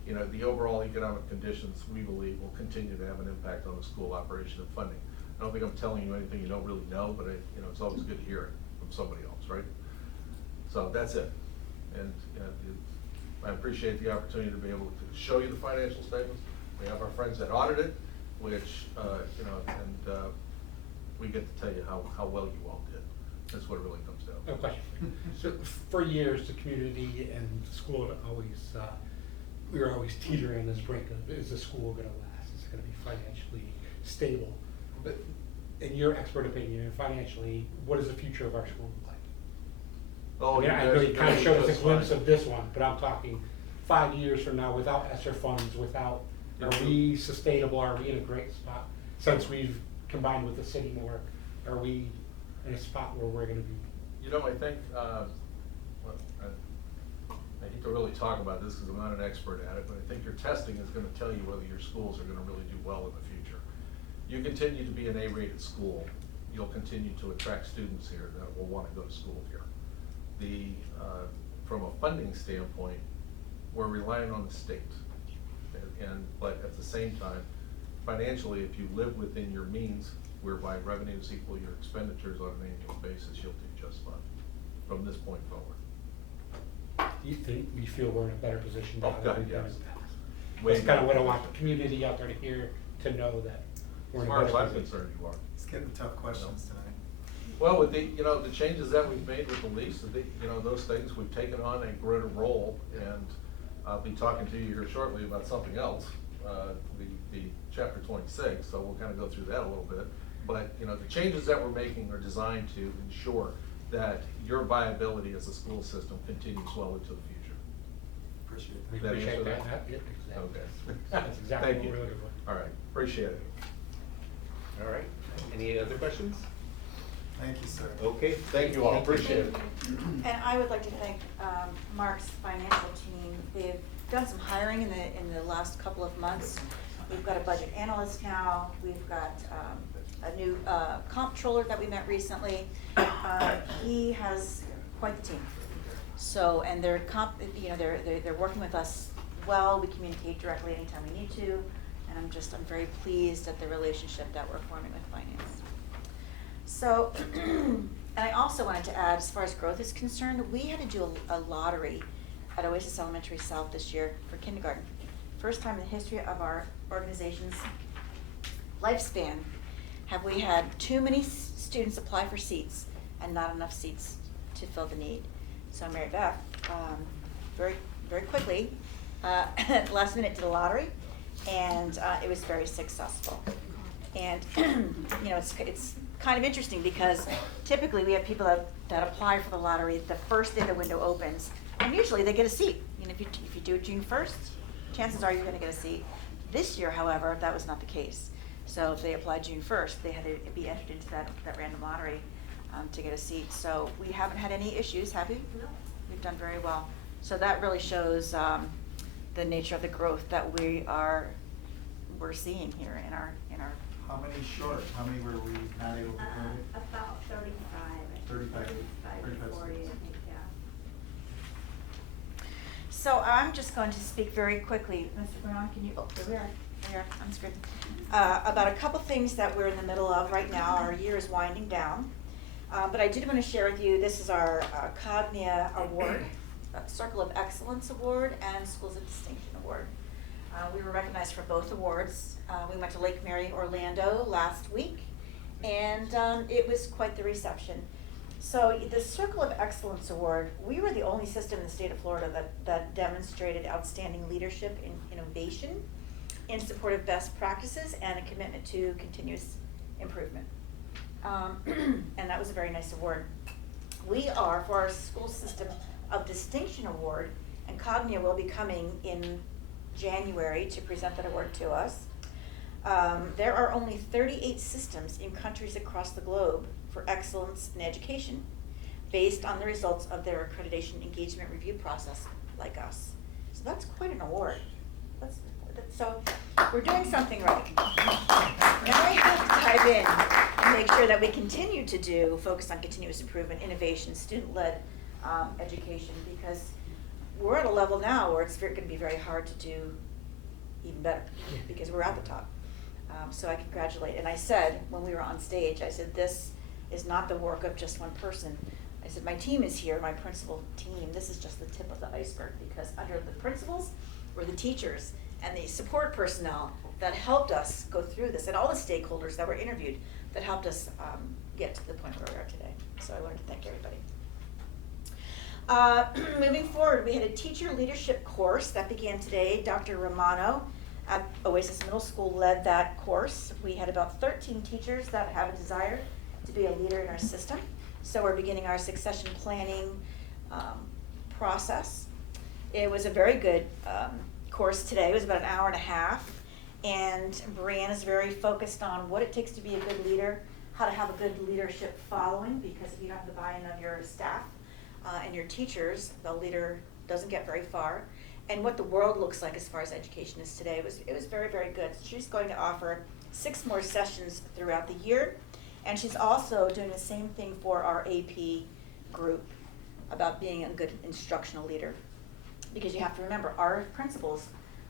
you know, the overall economic conditions, we believe, will continue to have an impact on the school operation and funding. I don't think I'm telling you anything you don't really know, but you know, it's always good to hear it from somebody else, right? So that's it. And I appreciate the opportunity to be able to show you the financial statements. We have our friends that audit it, which, you know, and we get to tell you how well you all did. That's what it really comes down to. No question. So for years, the community and the school always, we were always teetering on this brink of, is the school gonna last? Is it gonna be financially stable? But in your expert opinion, and financially, what does the future of our school look like? Oh, I know you kind of showed us a glimpse of this one, but I'm talking 5 years from now, without ESSER funds, without, are we sustainable, are we in a great spot? Since we've combined with the city more, are we in a spot where we're gonna be? You know, I think, well, I hate to really talk about this because I'm not an expert at it, but I think your testing is gonna tell you whether your schools are gonna really do well in the future. You continue to be an A-rated school, you'll continue to attract students here that will wanna go to school here. From a funding standpoint, we're relying on the state. But at the same time, financially, if you live within your means, whereby revenues equal your expenditures on an annual basis, you'll do just fine from this point forward. Do you think, we feel we're in a better position now Oh, than God, we've been in yes. the past? Way That's kind of better what I want the position. community out there to hear, to know that we're As in a far better as I'm position. concerned, you are. It's getting tough questions tonight. Well, with the changes that we've made with the lease, those things, we've taken on a greater role, and I'll be talking to you here shortly about something else, the chapter 26, so we'll kind of go through that a little bit. But, you know, the changes that we're making are designed to ensure that your viability as a school system continues well into the future. Appreciate We it. That appreciate answer that. that? Yeah, exactly. Okay. That's exactly Thank what you. we're looking for. All right, appreciate it. All right, any other questions? Thank you, sir. Okay. Thank you all, appreciate it. And I would like to thank Mark's financial team. They've done some hiring in the last couple of months. We've got a budget analyst now. We've got a new comptroller that we met recently. He has quite the team. So, and they're working with us well. We communicate directly anytime we need to. And I'm very pleased at the relationship that we're forming with finance. So, and I also wanted to add, as far as growth is concerned, we had to do a lottery at Oasis Elementary South this year for kindergarten. First time in the history of our organization's lifespan have we had too many students apply for seats and not enough seats to fill the need. So Mary Beth, very, very quickly, last minute did a lottery, and it was very successful. And, you know, it's kind of interesting because typically we have people that apply for the lottery the first day the window opens, and usually they get a seat. You know, if you do it June 1st, chances are you're gonna get a seat. This year, however, that was not the case. So if they applied June 1st, they had to be entered into that random lottery to get a seat. So we haven't had any issues, have we? No. We've done very well. So that really shows the nature of the growth that we're seeing here in our. How many short? How many were we not able to cover? About 35. 35 to 40, I think, yeah. So I'm just going to speak very quickly. Mr. Brown, can you, oh, there we are, on screen. About a couple things that we're in the middle of right now. Our year is winding down. But I did want to share with you, this is our Cognia Award, Circle of Excellence Award, and Schools of Distinction Award. We were recognized for both awards. We went to Lake Mary, Orlando last week, and it was quite the reception. So the Circle of Excellence Award, we were the only system in the state of Florida that demonstrated outstanding leadership in innovation. in support of best practices and a commitment to continuous improvement. And that was a very nice award. We are, for our School System of Distinction Award, and Cognia will be coming in January to present that award to us. There are only 38 systems in countries across the globe for excellence in education, based on the results of their accreditation engagement review process, like us. So that's quite an award. So we're doing something right. Now I have to dive in and make sure that we continue to focus on continuous improvement, innovation, student-led education, because we're at a level now where it's going to be very hard to do even better, because we're at the top. So I congratulate. And I said, when we were on stage, I said, this is not the work of just one person. I said, my team is here, my principal team. This is just the tip of the iceberg, because under the principals were the teachers and the support personnel that helped us go through this, and all the stakeholders that were interviewed that helped us get to the point where we are today. So I wanted to thank everybody. Moving forward, we had a teacher leadership course that began today. Dr. Romano at Oasis Middle School led that course. We had about 13 teachers that have a desire to be a leader in our system. So we're beginning our succession planning process. It was a very good course today. It was about an hour and a half. And Brianne is very focused on what it takes to be a good leader, how to have a good leadership following, because if you don't have the buy-in of your staff and your teachers, the leader doesn't get very far. And what the world looks like as far as education is today. It was very, very good. She's going to offer 6 more sessions throughout the year. And she's also doing the same thing for our AP group about being a good instructional leader. Because you have to remember, our principals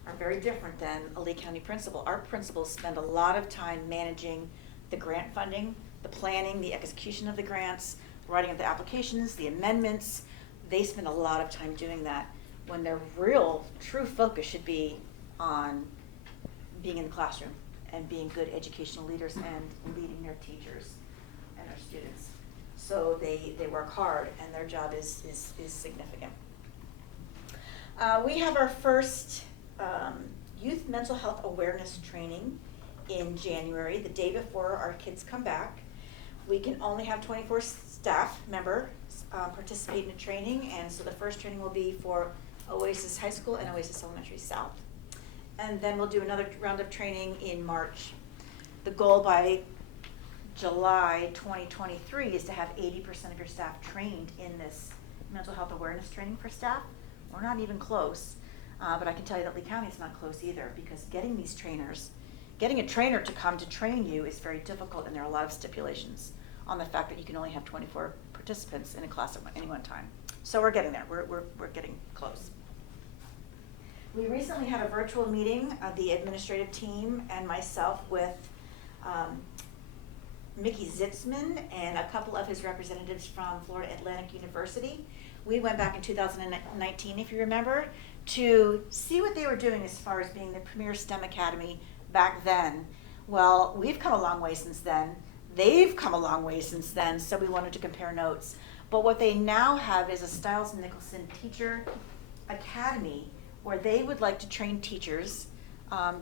are very different than a Lee County principal. Our principals spend a lot of time managing the grant funding, the planning, the execution of the grants, writing of the applications, the amendments. They spend a lot of time doing that, when their real, true focus should be on being in the classroom and being good educational leaders and leading their teachers and their students. So they work hard, and their job is significant. We have our first youth mental health awareness training in January, the day before our kids come back. We can only have 24 staff members participate in the training, and so the first training will be for Oasis High School and Oasis Elementary South. And then we'll do another round of training in March. The goal by July 2023 is to have 80% of your staff trained in this mental health awareness training for staff. We're not even close, but I can tell you that Lee County is not close either, because getting these trainers, getting a trainer to come to train you is very difficult, and there are a lot of stipulations on the fact that you can only have 24 participants in a class at any one time. So we're getting there. We're getting close. We recently had a virtual meeting of the administrative team and myself with Mickey Zitzman and a couple of his representatives from Florida Atlantic University. We went back in 2019, if you remember, to see what they were doing as far as being the premier STEM academy back then. Well, we've come a long way since then. They've come a long way since then, so we wanted to compare notes. But what they now have is a Stiles Nicholson Teacher Academy, where they would like to train teachers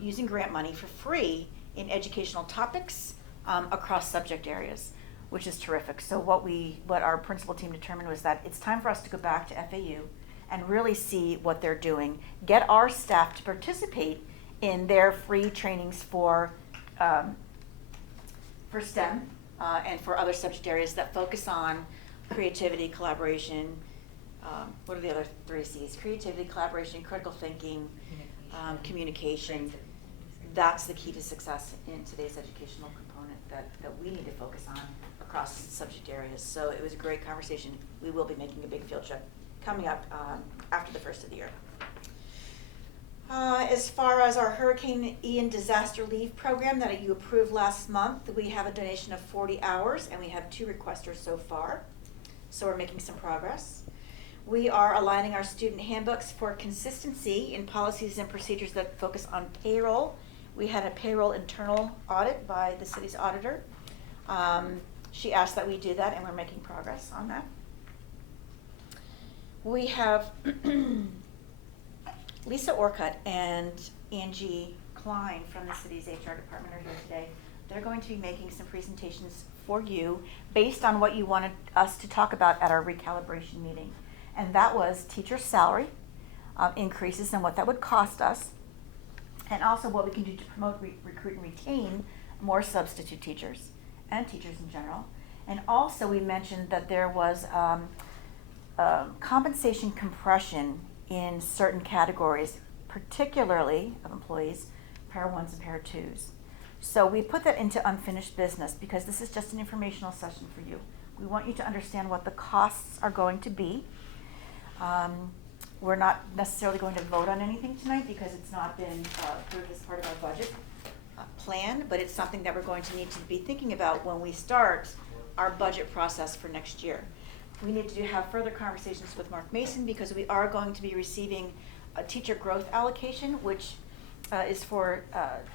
using grant money for free in educational topics across subject areas, which is terrific. So what our principal team determined was that it's time for us to go back to FAU and really see what they're doing, get our staff to participate in their free trainings for STEM and for other subject areas that focus on creativity, collaboration. What are the other 3 C's? Creativity, collaboration, critical thinking, communication. That's the key to success in today's educational component that we need to focus on across subject areas. So it was a great conversation. We will be making a big field trip coming up after the first of the year. As far as our Hurricane Ian disaster leave program that you approved last month, we have a donation of 40 hours, and we have 2 requesters so far. So we're making some progress. We are aligning our student handbooks for consistency in policies and procedures that focus on payroll. We had a payroll internal audit by the city's auditor. She asked that we do that, and we're making progress on that. We have Lisa Orcutt and Angie Klein from the city's HR department are here today. They're going to be making some presentations for you based on what you wanted us to talk about at our recalibration meeting. And that was teacher salary increases and what that would cost us, and also what we can do to promote, recruit, and retain more substitute teachers and teachers in general. And also we mentioned that there was compensation compression in certain categories, particularly of employees, Pair 1s and Pair 2s. So we put that into unfinished business because this is just an informational session for you. We want you to understand what the costs are going to be. We're not necessarily going to vote on anything tonight because it's not been approved as part of our budget plan, but it's something that we're going to need to be thinking about when we start our budget process for next year. We need to have further conversations with Mark Mason because we are going to be receiving a teacher growth allocation, which is for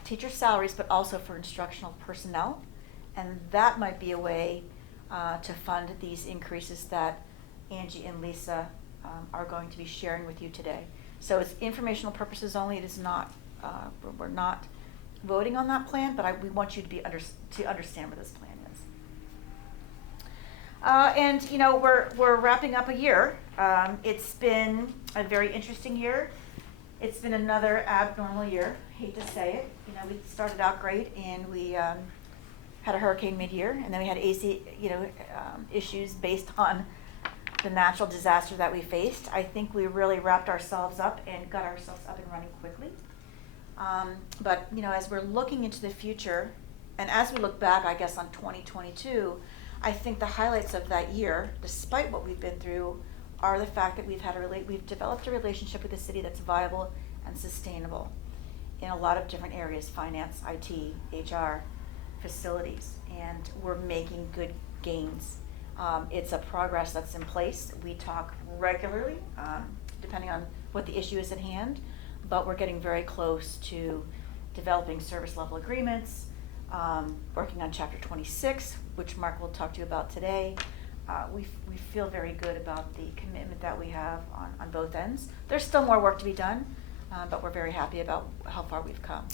teacher salaries, but also for instructional personnel. And that might be a way to fund these increases that Angie and Lisa are going to be sharing with you today. So it's informational purposes only. It is not, we're not voting on that plan, but we want you to understand what this plan is. And you know, we're wrapping up a year. It's been a very interesting year. It's been another abnormal year. Hate to say it. You know, we started out great, and we had a hurricane mid-year, and then we had AC, issues based on the natural disaster that we faced. I think we really wrapped ourselves up and got ourselves up and running quickly. But you know, as we're looking into the future, and as we look back, I guess, on 2022, I think the highlights of that year, despite what we've been through, are the fact that we've developed a relationship with the city that's viable and sustainable in a lot of different areas: finance, IT, HR, facilities, and we're making good gains. It's a progress that's in place. We talk regularly, depending on what the issue is at hand, but we're getting very close to developing service level agreements, working on Chapter 26, which Mark will talk to you about today. We feel very good about the commitment that we have on both ends. There's still more work to be done, but we're very happy about how far we've come.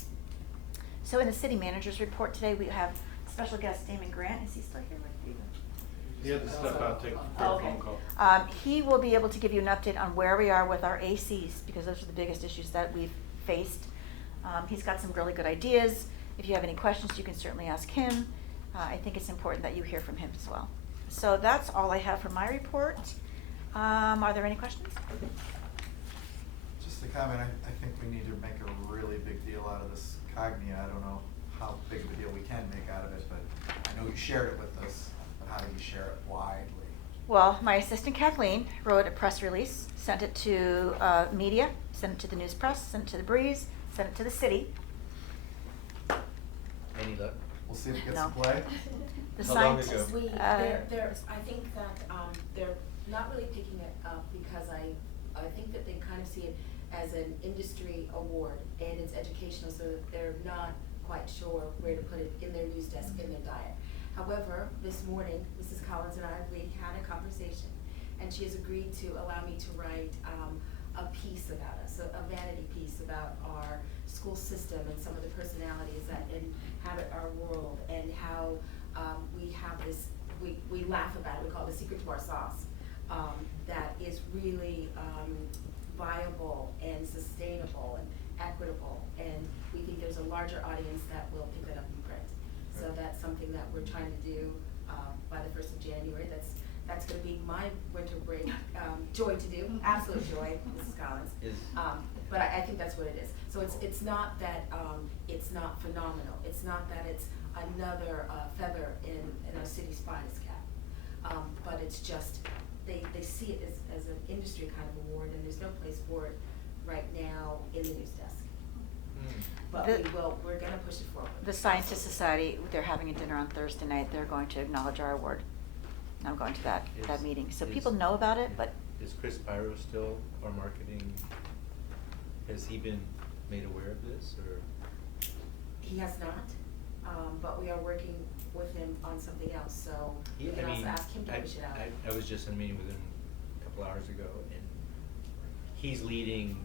So in the city manager's report today, we have special guest Damon Grant. Is he still here? He had to step out, take a quick Okay. phone call. He will be able to give you an update on where we are with our ACs, because those are the biggest issues that we've faced. He's got some really good ideas. If you have any questions, you can certainly ask him. I think it's important that you hear from him as well. So that's all I have for my report. Are there any questions? Just a comment, I think we need to make a really big deal out of this Cognia. I don't know how big of a deal we can make out of it, but I know you shared it with us, but how do you share it widely? Well, my assistant Kathleen wrote a press release, sent it to media, sent it to the news press, sent it to the Breeze, sent it to the city. Any luck? We'll see if it gets No. some play. The How long scientists. ago? I think that they're not really picking it up because I think that they kind of see it as an industry award, and it's educational, so that they're not quite sure where to put it in their news desk, in their diet. However, this morning, Mrs. Collins and we had a conversation, and she has agreed to allow me to write a piece about us, a vanity piece about our school system and some of the personalities that inhabit our world, and how we have this, we laugh about it, we call it the secret to our sauce, that is really viable and sustainable and equitable, and we think there's a larger audience that will pick that up in print. So that's something that we're trying to do by the 1st of January. That's going to be my winter break joy to do, absolute joy, Mrs. Collins. But I think that's what it is. So it's not that it's not phenomenal. It's not that it's another feather in our city's finest cap. But it's just they see it as an industry kind of award, and there's no place for it right now in the news desk. But we're going to push it forward. The Scientist Society, they're having a dinner on Thursday night. They're going to acknowledge our award. I'm going to that meeting. So people know about it, but. Is Chris Pyro still our marketing? Has he been made aware of this, or? He has not, but we are working with him on something else, so Yeah, we can also ask him to push it out. I was just in a meeting with him a couple hours ago, and he's leading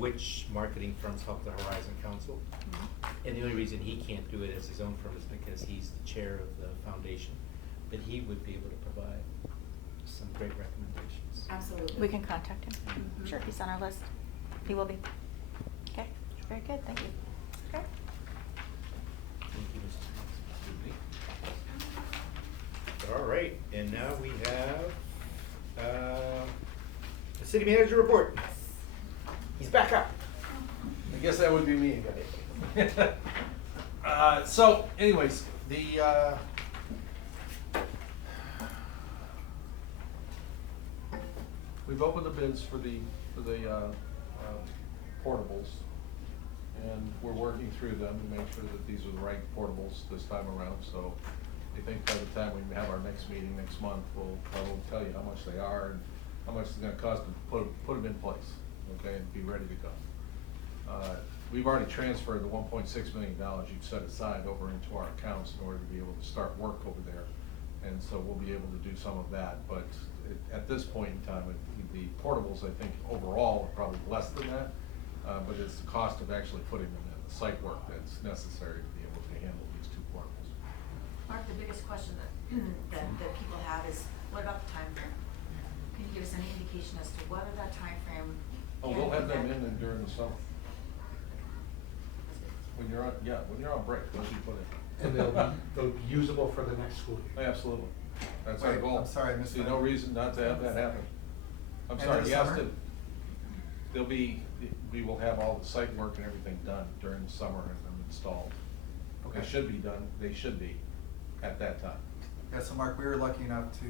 which marketing firms help the Horizon Council. And the only reason he can't do it as his own firm is because he's the chair of the foundation. But he would be able to provide some great recommendations. Absolutely. We can contact him. Mhm. Sure, he's on our list. He will be. Okay, very good, thank you. Okay. Thank you, Mrs. Johnson. All right, and now we have, the city manager report. He's back up. I guess that would be me. So anyways, we've opened the bids for the portables. And we're working through them to make sure that these are the right portables this time around, so I think by the time we have our next meeting next month, we'll tell you how much they are and how much it's gonna cost to put them in place, okay, and be ready to go. We've already transferred the $1.6 million you've set aside over into our accounts in order to be able to start work over there. And so we'll be able to do some of that, but at this point in time, the portables, I think overall are probably less than that. But it's the cost of actually putting them in, the site work that's necessary to be able to handle these two portables. Mark, the biggest question that people have is, what about the time frame? Can you give us any indication as to whether that time frame? Oh, we'll have them in during the summer. When you're on break, they'll be put in. And they'll be usable for the next school year. Absolutely. That's our Wait, goal. I'm sorry, I missed See that. no reason not to have that happen. I'm End of sorry, the he has summer? to, we will have all the site work and everything done during the summer and them installed. Okay. They should be done, they should be at that time. Yeah, so Mark, we were lucky enough to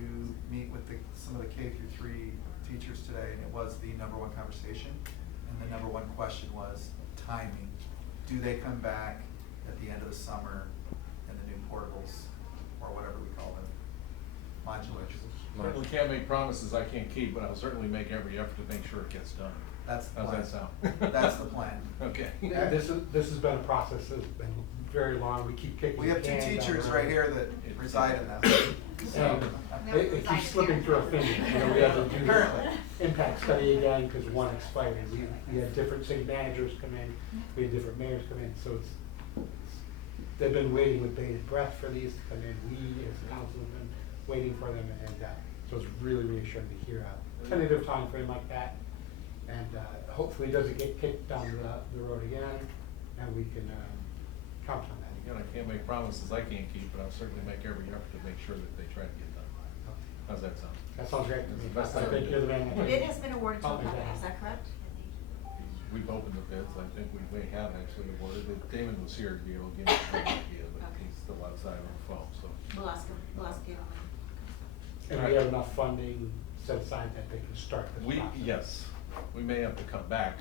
meet with some of the K through 3 teachers today, and it was the #1 conversation. And the #1 question was timing. Do they come back at the end of the summer in the new portables, or whatever we call them, modulars? We can't make promises I can't keep, but I'll certainly make every effort to make sure it gets done. That's the How's plan. that sound? That's the plan. Okay. Yeah, this has been a process that's been very long, we keep kicking. We have the 2 can down the teachers road. right here that reside in that. And it keeps slipping through our fingers, you know, we have to do Apparently. the impact study again, because one expired. We had different city managers come in, we had different mayors come in, so they've been waiting with bated breath for these to come in. We, as a council, have been waiting for them, and so it's really reassuring to hear a tentative timeframe like that. And hopefully it doesn't get kicked down the road again, and we can count on that. Again, I can't make promises I can't keep, but I'll certainly make every effort to make sure that they try to get done. How's that sound? That sounds great to me. That's the best I I think can you're do. the man. The bid has been awarded to a Help me company, out. is that correct? We've opened the bids, I think we may have actually awarded it. Damon was here to be able to give me an idea, but Okay. he's still outside on the phone, so. We'll ask Gail. And we have enough funding set aside that they can start this process. Yes, we may have to come back,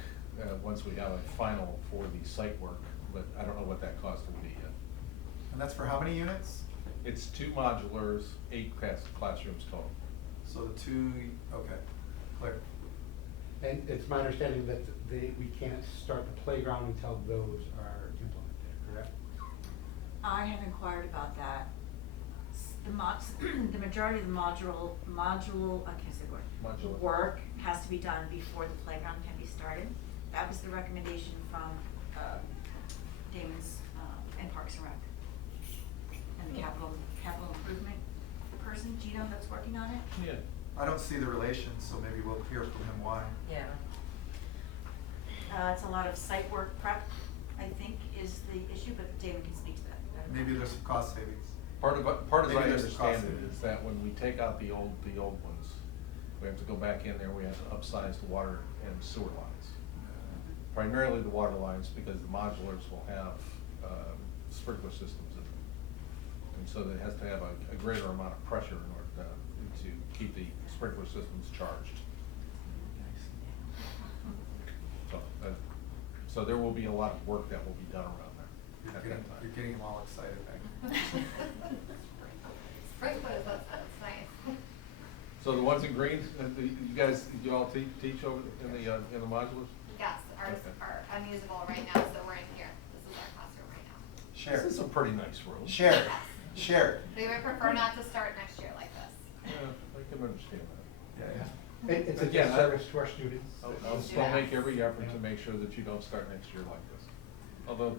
once we have a final for the site work, but I don't know what that cost will be yet. And that's for how many units? It's 2 modulars, 8 classrooms total. So the 2, okay, clear. And it's my understanding that we can't start the playground until those are implemented, correct? I have inquired about that. The majority of the module, I can't say the word. Modular. The work has to be done before the playground can be started. That was the recommendation from, Damon's, and Parks and Rec. And the capital improvement person, Gino, that's working on it. Yeah. I don't see the relation, so maybe we'll hear from him why. Yeah. It's a lot of site work prep, I think, is the issue, but Damon can speak to that. Maybe there's some cost savings. Part as Maybe I there's a cost understand it, savings. is that when we take out the old ones, we have to go back in there, we have to upsize the water and sewer lines. Primarily the water lines, because the modulars will have, sprinkler systems in them. And so it has to have a greater amount of pressure in order to keep the sprinkler systems charged. So there will be a lot of work that will be done around there at that time. You're getting them all excited, Meg. Sprinklers, that's nice. So the ones in green, you guys, you all teach over in the modulars? Yes, ours Okay. are unusable right now, so we're in here. This is our classroom right now. Share. This is a pretty nice room. Share. Share. We would prefer not to start next year like this. Yeah, I can understand that. Yeah, yeah. It's a Again, disservice to our students. I'll still make every effort to make sure that you don't start next year like this. Although,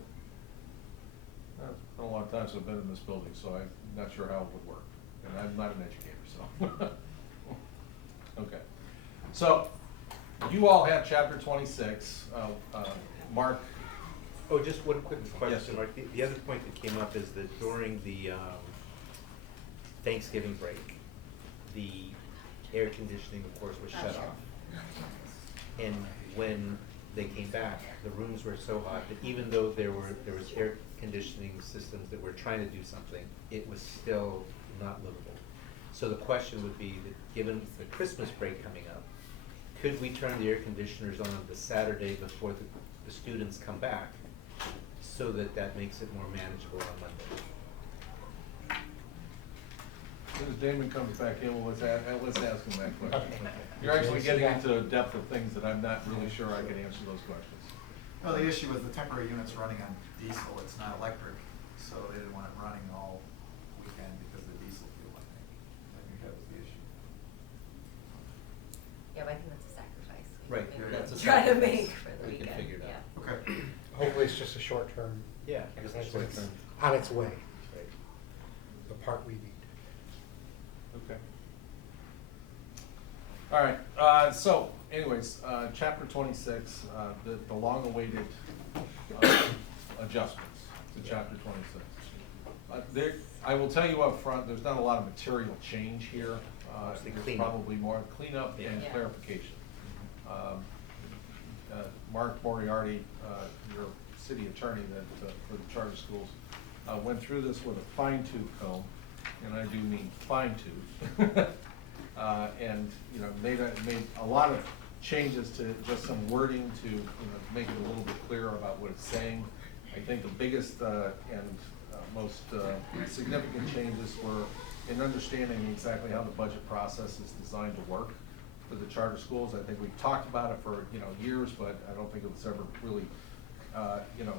it's been a long time since I've been in this building, so I'm not sure how it would work. And I'm not an educator, so. Okay. So, you all have chapter 26. Mark, Oh, just one quick question, Yes. Mark. The other point that came up is that during the Thanksgiving break, the air conditioning, of course, was shut off. And when they came back, the rooms were so hot that even though there was air conditioning systems that were trying to do something, it was still not livable. So the question would be that, given the Christmas break coming up, could we turn the air conditioners on the Saturday before the students come back, so that that makes it more manageable on Monday? as soon as Damon comes back in, well, let's ask him that question. You're actually getting into a depth of things that I'm not really sure I can answer those questions. Well, the issue was the temporary unit's running on diesel, it's not electric, so they didn't want it running all weekend because of the diesel fuel, I think that was the issue. Yeah, but I think that's a sacrifice. Right, We can that's a try to sacrifice. make for the We can weekend, figure it out. yeah. Okay. Hopefully it's just a short term. Yeah, Because just a that's short term. on its way, Right. the part we need. Okay. All right, so anyways, chapter 26, the long-awaited adjustments to chapter 26. I will tell you up front, there's not a lot of material change here. Mostly There's cleanup. probably more cleanup and Yeah. clarification. Mark Moriarty, your city attorney for the charter schools, went through this with a fine-tooth comb, and I do mean fine-tooth. And, you know, made a lot of changes to just some wording to, you know, make it a little bit clearer about what it's saying. I think the biggest and most significant changes were in understanding exactly how the budget process is designed to work for the charter schools. I think we've talked about it for, you know, years, but I don't think it was ever really, you know,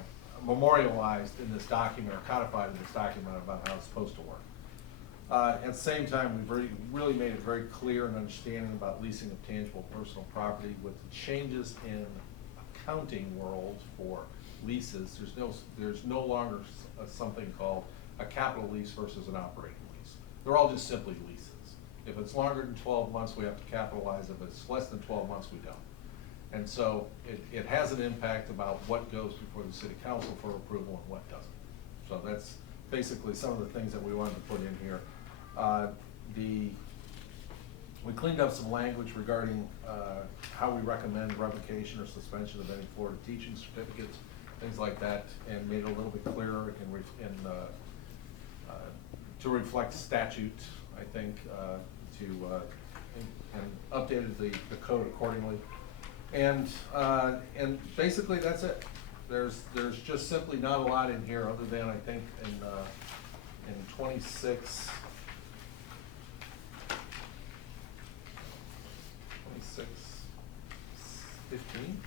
memorialized in this document or codified in this document about how it's supposed to work. At the same time, we've really made it very clear and understanding about leasing of tangible personal property. With the changes in accounting world for leases, there's no longer something called a capital lease versus an operating lease. They're all just simply leases. If it's longer than 12 months, we have to capitalize. If it's less than 12 months, we don't. And so it has an impact about what goes before the city council for approval and what doesn't. So that's basically some of the things that we wanted to put in here. We cleaned up some language regarding how we recommend revocation or suspension of any Florida teaching certificates, things like that, and made it a little bit clearer to reflect statute, I think, and updated the code accordingly. And basically that's it. There's just simply not a lot in here other than, I think, in 2615,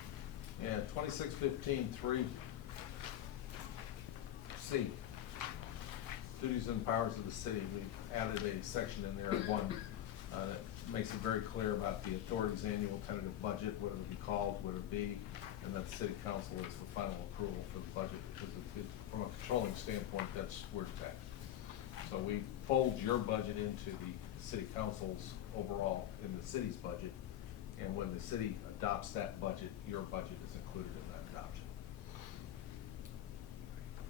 yeah, 2615 3C, duties and powers of the city. We've added a section in there, one, that makes it very clear about the authority's annual tentative budget, what it would be called, what it would be, and that the city council is the final approval for the budget, because from a controlling standpoint, that's where it's at. So we fold your budget into the city council's overall in the city's budget, and when the city adopts that budget, your budget is included in that adoption.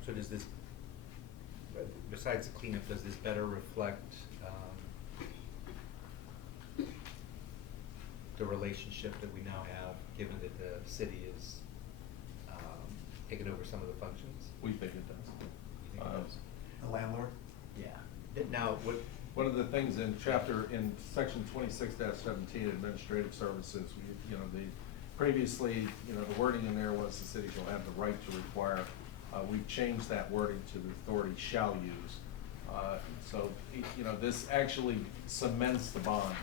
So does this, besides the cleanup, does this better reflect the relationship that we now have, given that the city is taking over some of the functions? We think it does. You think it does? The landlord? Yeah. Now, what? One of the things in section 26-17, administrative services, previously, the wording in there was the city shall have the right to require. We've changed that wording to the authority shall use. So, this actually cements the bond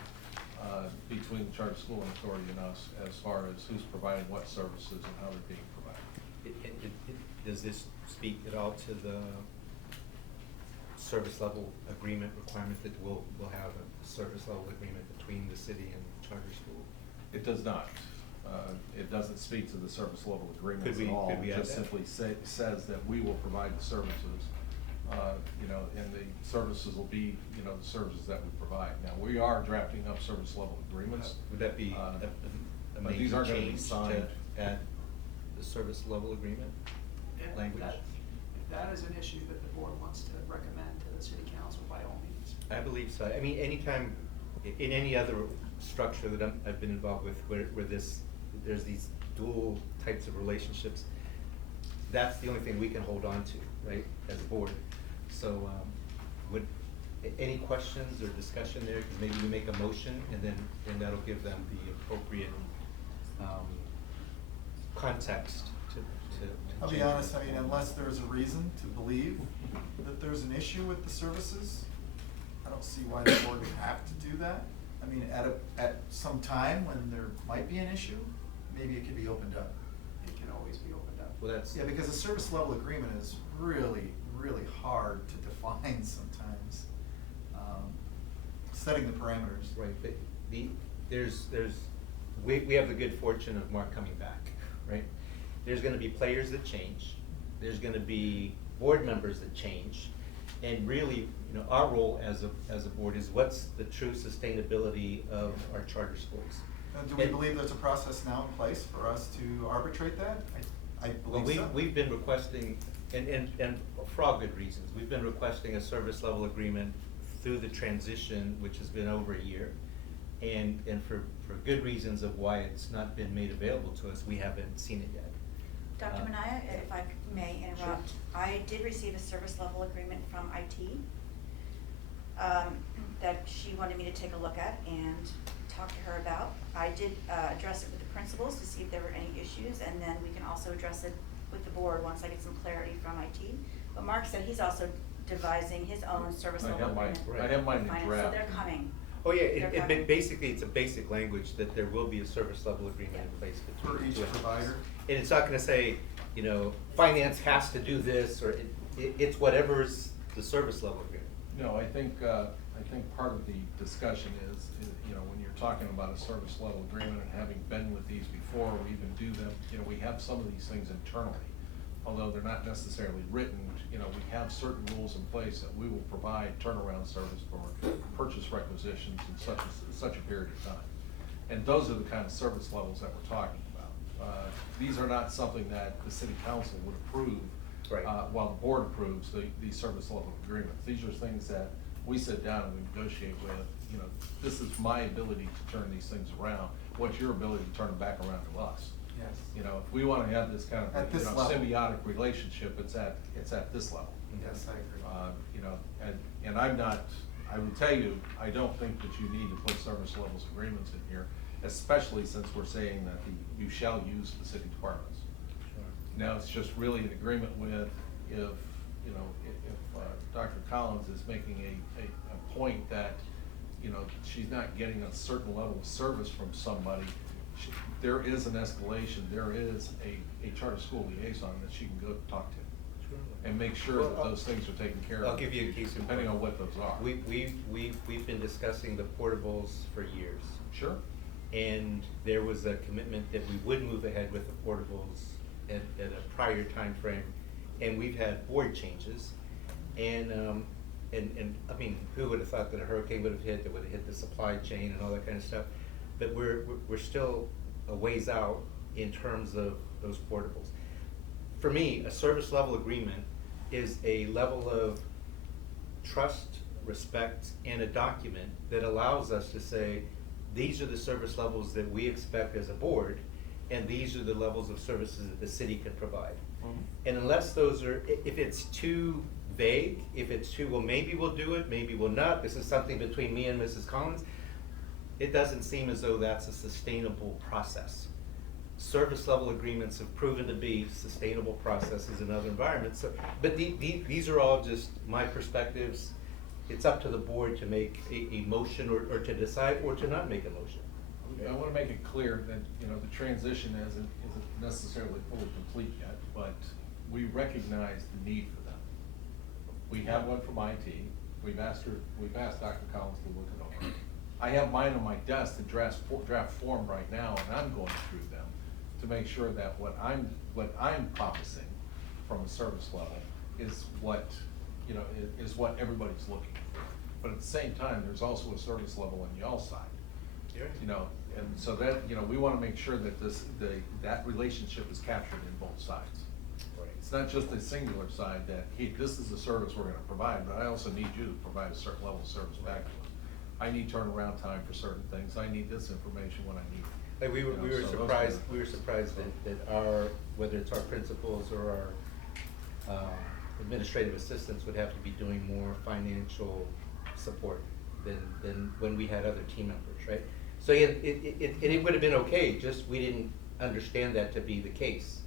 between the charter school and authority and us as far as who's providing what services and how they're being provided. Does this speak at all to the service level agreement requirement that we'll have a service level agreement between the city and the charter school? It does not. It doesn't speak to the service level agreements Could we- at all. could we It add just that? simply says that we will provide the services, you know, and the services will be, you know, the services that we provide. Now, we are drafting up service level agreements. Would that be Uh, a but these major aren't gonna be change to signed. add the service level agreement If language? If that is an issue that the board wants to recommend to the city council, by all means. I believe so. I mean, anytime, in any other structure that I've been involved with where there's these dual types of relationships, that's the only thing we can hold on to, right, as a board. So, any questions or discussion there? Because maybe we make a motion and then that'll give them the appropriate, context to I'll be change it. honest, I mean, unless there's a reason to believe that there's an issue with the services, I don't see why the board would have to do that. I mean, at some time when there might be an issue, maybe it could be opened up. It can always be opened up. Well, that's. Yeah, because a service level agreement is really, really hard to define sometimes. Setting the parameters. Right, but we have the good fortune of Mark coming back, right? There's gonna be players that change, there's gonna be board members that change, and really, you know, our role as a board is what's the true sustainability of our charter schools? Do we And- believe there's a process now in place for us to arbitrate that? I Well, believe so. we've been requesting, and for all good reasons, we've been requesting a service level agreement through the transition, which has been over a year. And for good reasons of why it's not been made available to us, we haven't seen it yet. Dr. Minaya, if I may interrupt, I did receive a service level agreement from IT that she wanted me to take a look at and talk to her about. I did address it with the principals to see if there were any issues, and then we can also address it with the board once I get some clarity from IT. But Mark said he's also devising his own service I level have mine- agreement. I have mine in with finance, draft. So they're coming. Oh, yeah, They're coming. basically, it's a basic language that there will be a service level agreement in place between For the each two entities. provider? And it's not gonna say, you know, finance has to do this, or it's whatever's the service level agreement. No, I think part of the discussion is, you know, when you're talking about a service level agreement and having been with these before, we even do them, you know, we have some of these things internally. Although they're not necessarily written, you know, we have certain rules in place that we will provide turnaround service for purchase requisitions in such a period of time. And those are the kind of service levels that we're talking about. These are not something that the city council would approve. Right. While the board approves the service level agreements. These are things that we sit down and we negotiate with, you know, this is my ability to turn these things around. What's your ability to turn them back around to us? Yes. You know, if we wanna have this kind At of, you this know, level. symbiotic relationship, it's at this level. Yes, I agree. You know, and I'm not, I will tell you, I don't think that you need to put service levels agreements in here, especially since we're saying that you shall use the city departments. Now, it's just really an agreement with if, you know, if Dr. Collins is making a point that, you know, she's not getting a certain level of service from somebody, there is an escalation, there is a charter school liaison that she can go talk to and make sure that Well, those things are taken care of. I'll give you a case in point. Depending on what those are. We've been discussing the portables for years. Sure. And there was a commitment that we would move ahead with the portables at a prior time frame. And we've had board changes. And I mean, who would have thought that a hurricane would have hit, that would have hit the supply chain and all that kind of stuff? But we're still a ways out in terms of those portables. For me, a service level agreement is a level of trust, respect, and a document that allows us to say, these are the service levels that we expect as a board, and these are the levels of services that the city can provide. And unless those are, if it's too vague, if it's too, well, maybe we'll do it, maybe we'll not, this is something between me and Mrs. Collins, it doesn't seem as though that's a sustainable process. Service level agreements have proven to be sustainable processes in other environments. So, but these are all just my perspectives. It's up to the board to make a motion or to decide or to not make a motion. I wanna make it clear that, you know, the transition isn't necessarily fully complete yet, but we recognize the need for them. We have one from IT. We've asked Dr. Collins to look it over. I have mine on my desk, the draft form right now, and I'm going through them to make sure that what I'm promising from a service level is what, you know, is what everybody's looking for. But at the same time, there's also a service level on y'all's side. Yeah. You know, and so that, you know, we wanna make sure that that relationship is captured in both sides. Right. It's not just a singular side that, hey, this is the service we're gonna provide, but I also need you to provide a certain level of service back to us. I need turnaround time for certain things, I need this information when I need it. Like we You know, were so those surprised, kind of- we were surprised that our, whether it's our principals or our administrative assistants would have to be doing more financial support than when we had other team members, right? So yeah, it would have been okay, just we didn't understand that to be the case.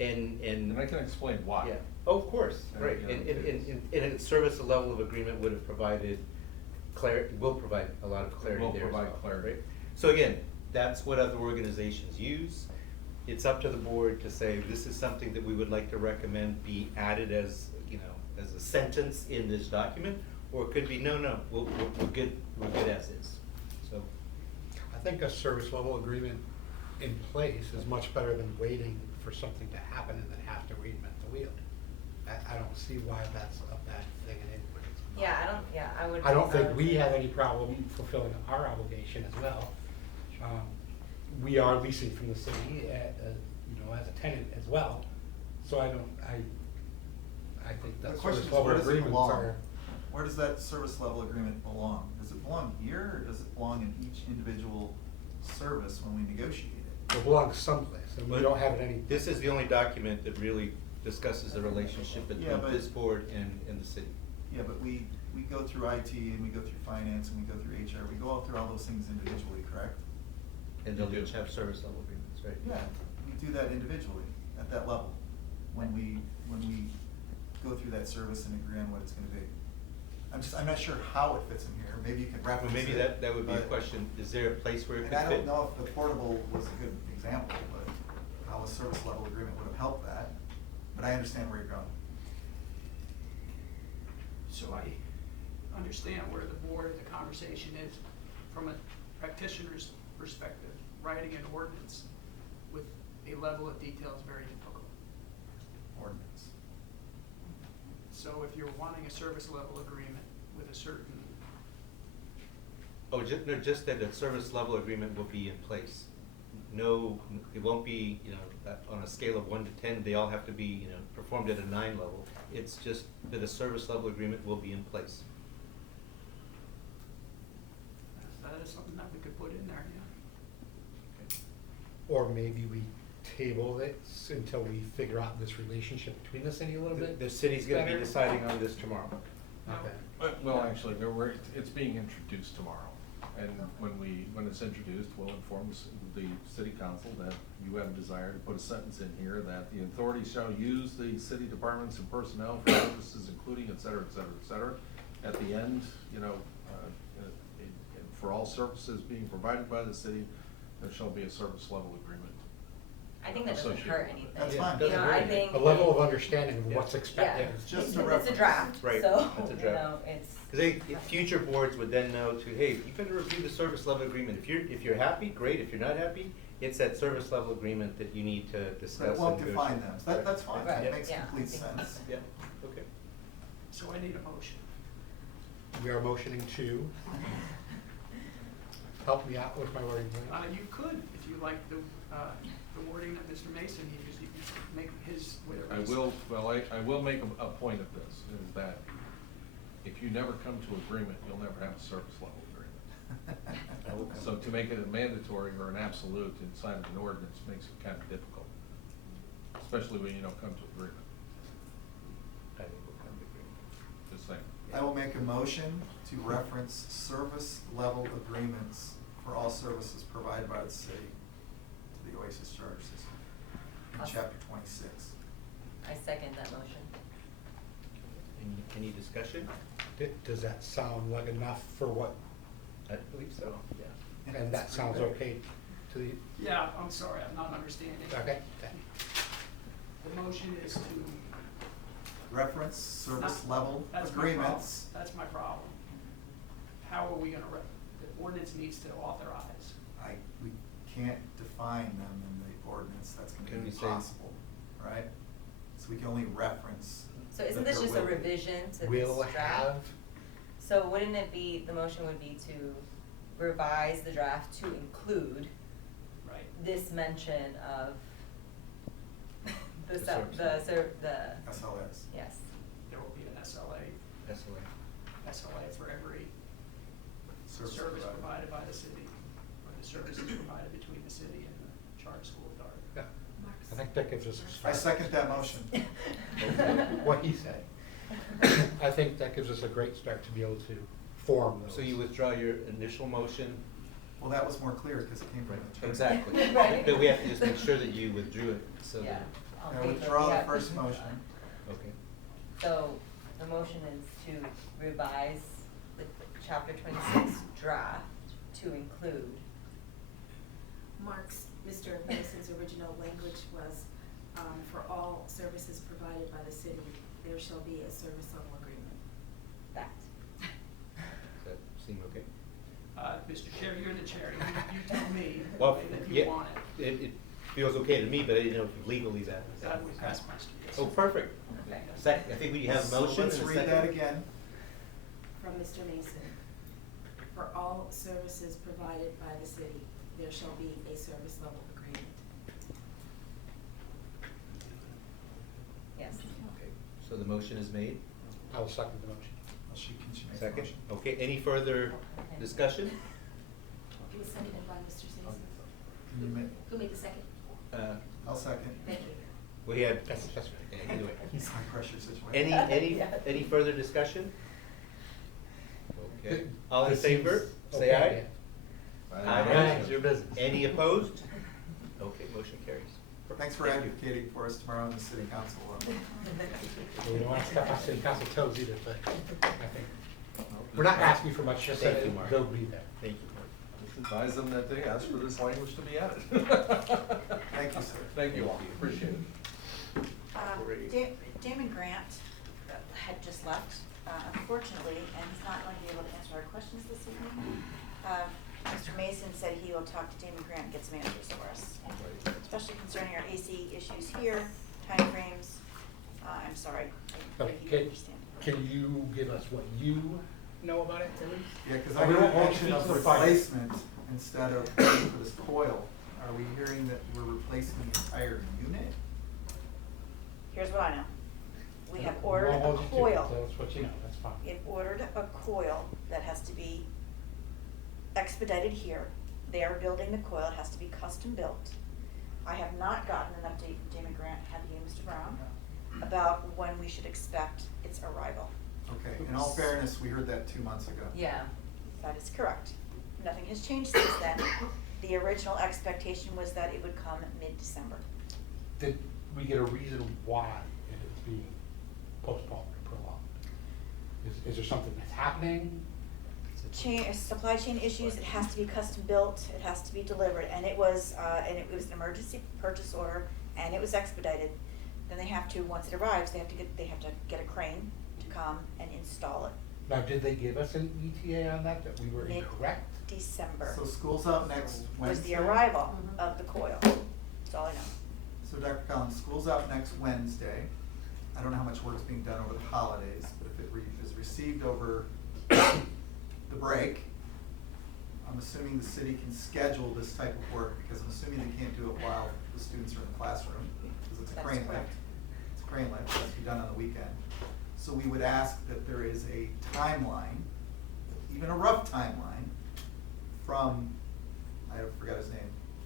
And And I can explain why. yeah, oh, of course, right, Yeah, and a service level of agreement would have provided will provide a lot of clarity Will there as well, provide clarity. right? So again, that's what other organizations use. It's up to the board to say, this is something that we would like to recommend be added as, you know, as a sentence in this document, or it could be, no, we're good as is, so. I think a service level agreement in place is much better than waiting for something to happen and then have to reinvent the wheel. I don't see why that's a bad thing in anybody's mind. I would. I don't think we have any problem fulfilling our obligation as well. We are leasing from the city, you know, as a tenant as well, so I think The that question service is, level where does it agreements belong? are. Where does that service level agreement belong? Does it belong here, or does it belong in each individual service when we negotiate it? It belongs someplace, and we don't have it any. This is the only document that really discusses the relationship Yeah, between but- this board and the city. Yeah, but we go through IT, and we go through finance, and we go through HR, we go all through all those things individually, correct? And they'll You do. each have service level agreements, right? Yeah, we do that individually, at that level, when we go through that service and agree on what it's gonna be. I'm not sure how it fits in here, maybe you can Well, reference it. maybe that would be a but- question, is there a place where it And could I fit? don't know if the portable was a good example, but how a service level agreement would have helped that, but I understand where you're going. So I understand where the board, the conversation is, from a practitioner's perspective, writing an ordinance with a level of detail is very difficult. Ordinance. So if you're wanting a service level agreement with a certain, Oh, just that a service level agreement will be in place. No, it won't be, you know, that on a scale of 1 to 10, they all have to be, you know, performed at a 9 level. It's just that a service level agreement will be in place. that is something that we could put in there, yeah. Or maybe we table it until we figure out this relationship between the city a little bit. The city's gonna be better. deciding on this tomorrow. Okay. Well, actually, it's being introduced tomorrow, and when it's introduced, we'll inform the city council that you have a desire to put a sentence in here that the authority shall use the city departments and personnel for purposes including et cetera, et cetera, et cetera. At the end, you know, for all services being provided by the city, there shall be a service level agreement. I think that doesn't associated hurt with it. anything. That's Yeah, fine. doesn't You know, hurt I anything. think. A level of understanding of Yeah. what's expected. Yeah, It's just a it's a reference. draft, Right, so, it's a you draft. know, it's. Because future boards would then know to, hey, you better review the service level agreement. If you're happy, great. If you're not happy, it's that service level agreement that you need to discuss. But it won't and define negotiate. them, so that's fine, Right, that makes yeah, I complete think sense. Yeah, okay. So I need a motion. We are motioning to, help me out with my wording, please. You could, if you like the wording that Mr. Mason used, you could make his, whatever. I will make a point of this, is that if you never come to agreement, you'll never have a service level agreement. So to make it a mandatory or an absolute inside of an ordinance makes it kind of difficult, especially when you don't come to agreement. I think we'll come to agreement. Just saying. I will make a motion to reference service level agreements for all services provided by the city to the Oasis Charter System in chapter 26. I second that motion. Any discussion? Does that sound like enough for what, I believe so, yeah. and that sounds okay to the, Yeah, I'm sorry, I'm not understanding. okay? The motion is to reference service Not- level that's my problem. agreements. That's my problem. How are we gonna, the ordinance needs to authorize. We can't define them in the ordinance, that's Can gonna we be say- impossible, right? So we can only reference. So isn't that this there just a will be. revision to Will this draft? have, So wouldn't it be, the motion would be to revise the draft to include Right. this mention of the The sub, service. the, SLS. yes. There will be an SLA for every service provided by the city, or the services provided between the city and the charter school authority. yeah, I think that gives us a I start. second that motion. What he said. I think that gives us a great start to be able to form those. So you withdraw your initial motion? Well, that was more clear because it came from the attorney. Exactly. Right. But we have to just make sure that you withdrew it, so Yeah. that, On I paper, withdraw we the have- first motion. okay. So the motion is to revise the chapter 26 draft to include. Mr. Mason's original language was, for all services provided by the city, there shall be a service level agreement. That. Does that seem okay? Mr. Chair, you're the chair, you tell me the Well, way that yeah, you want it. it feels okay to me, but I didn't know if legally that. That would pass muster, yes. Oh, perfect. Okay. I think we have a So motion and a let's second. read that again. From Mr. Mason, for all services provided by the city, there shall be a service level agreement. Yes. Okay, so the motion is made. I will second the motion. Well, can she make the Second. motion? Okay, any further discussion? It was seconded by Mr. Mason. Can you make, Who made the second? I'll second. Thank you. We had, That's right. yeah, either way. He's high pressure situation. Any further discussion? Okay, Th- all in this favor, is- say okay, aye. yeah. Aye. It's your business. Any opposed? Okay, motion carries. Thanks for Thank you. advocating for us tomorrow in the city council. We don't want to step on city council toes either, but I think, we're not asking for much, just Thank that you, Mark. they'll be there. Thank you, Mark. Just advise them that they asked for this language to be added. Thank you, sir. Thank you all, appreciate it. Damon Grant had just left, unfortunately, and he's not going to be able to answer our questions this evening. Mr. Mason said he will talk to Damon Grant and get some answers for us, especially concerning our AC issues here, timeframes. I'm sorry, I Okay, think you can, understand. can you give us what you know about it, at least? Yeah, because Oh, I we heard won't mention speak of to the finance. replacement instead of paying for this coil. Are we hearing that we're replacing the entire unit? Here's what I know. We have ordered Well, a what you do, coil. Tell us what you know, that's fine. We have ordered a coil that has to be expedited here. They are building the coil, it has to be custom built. I have not gotten an update from Damon Grant, have you, Mr. Brown, about when we should expect its arrival. Okay, in all fairness, we heard that 2 months ago. Yeah. That is correct. Nothing has changed since then. The original expectation was that it would come mid-December. Did we get a reason why it is being postponed or prolonged? Is there something that's happening? Supply chain issues, it has to be custom built, it has to be delivered, and it was an emergency purchase order, and it was expedited. Then they have to, once it arrives, they have to get a crane to come and install it. Now, did they give us an ETA on that we were incorrect? Mid-December So school's out next was Wednesday? the arrival of the coil. That's all I know. So Dr. Collins, school's out next Wednesday. I don't know how much work's being done over the holidays, but if it is received over the break, I'm assuming the city can schedule this type of work, because I'm assuming they can't do it while the students are in the classroom, because it's a That's crane lift. correct. It's a crane lift, it has to be done on the weekend. So we would ask that there is a timeline, even a rough timeline, from, I forgot his name,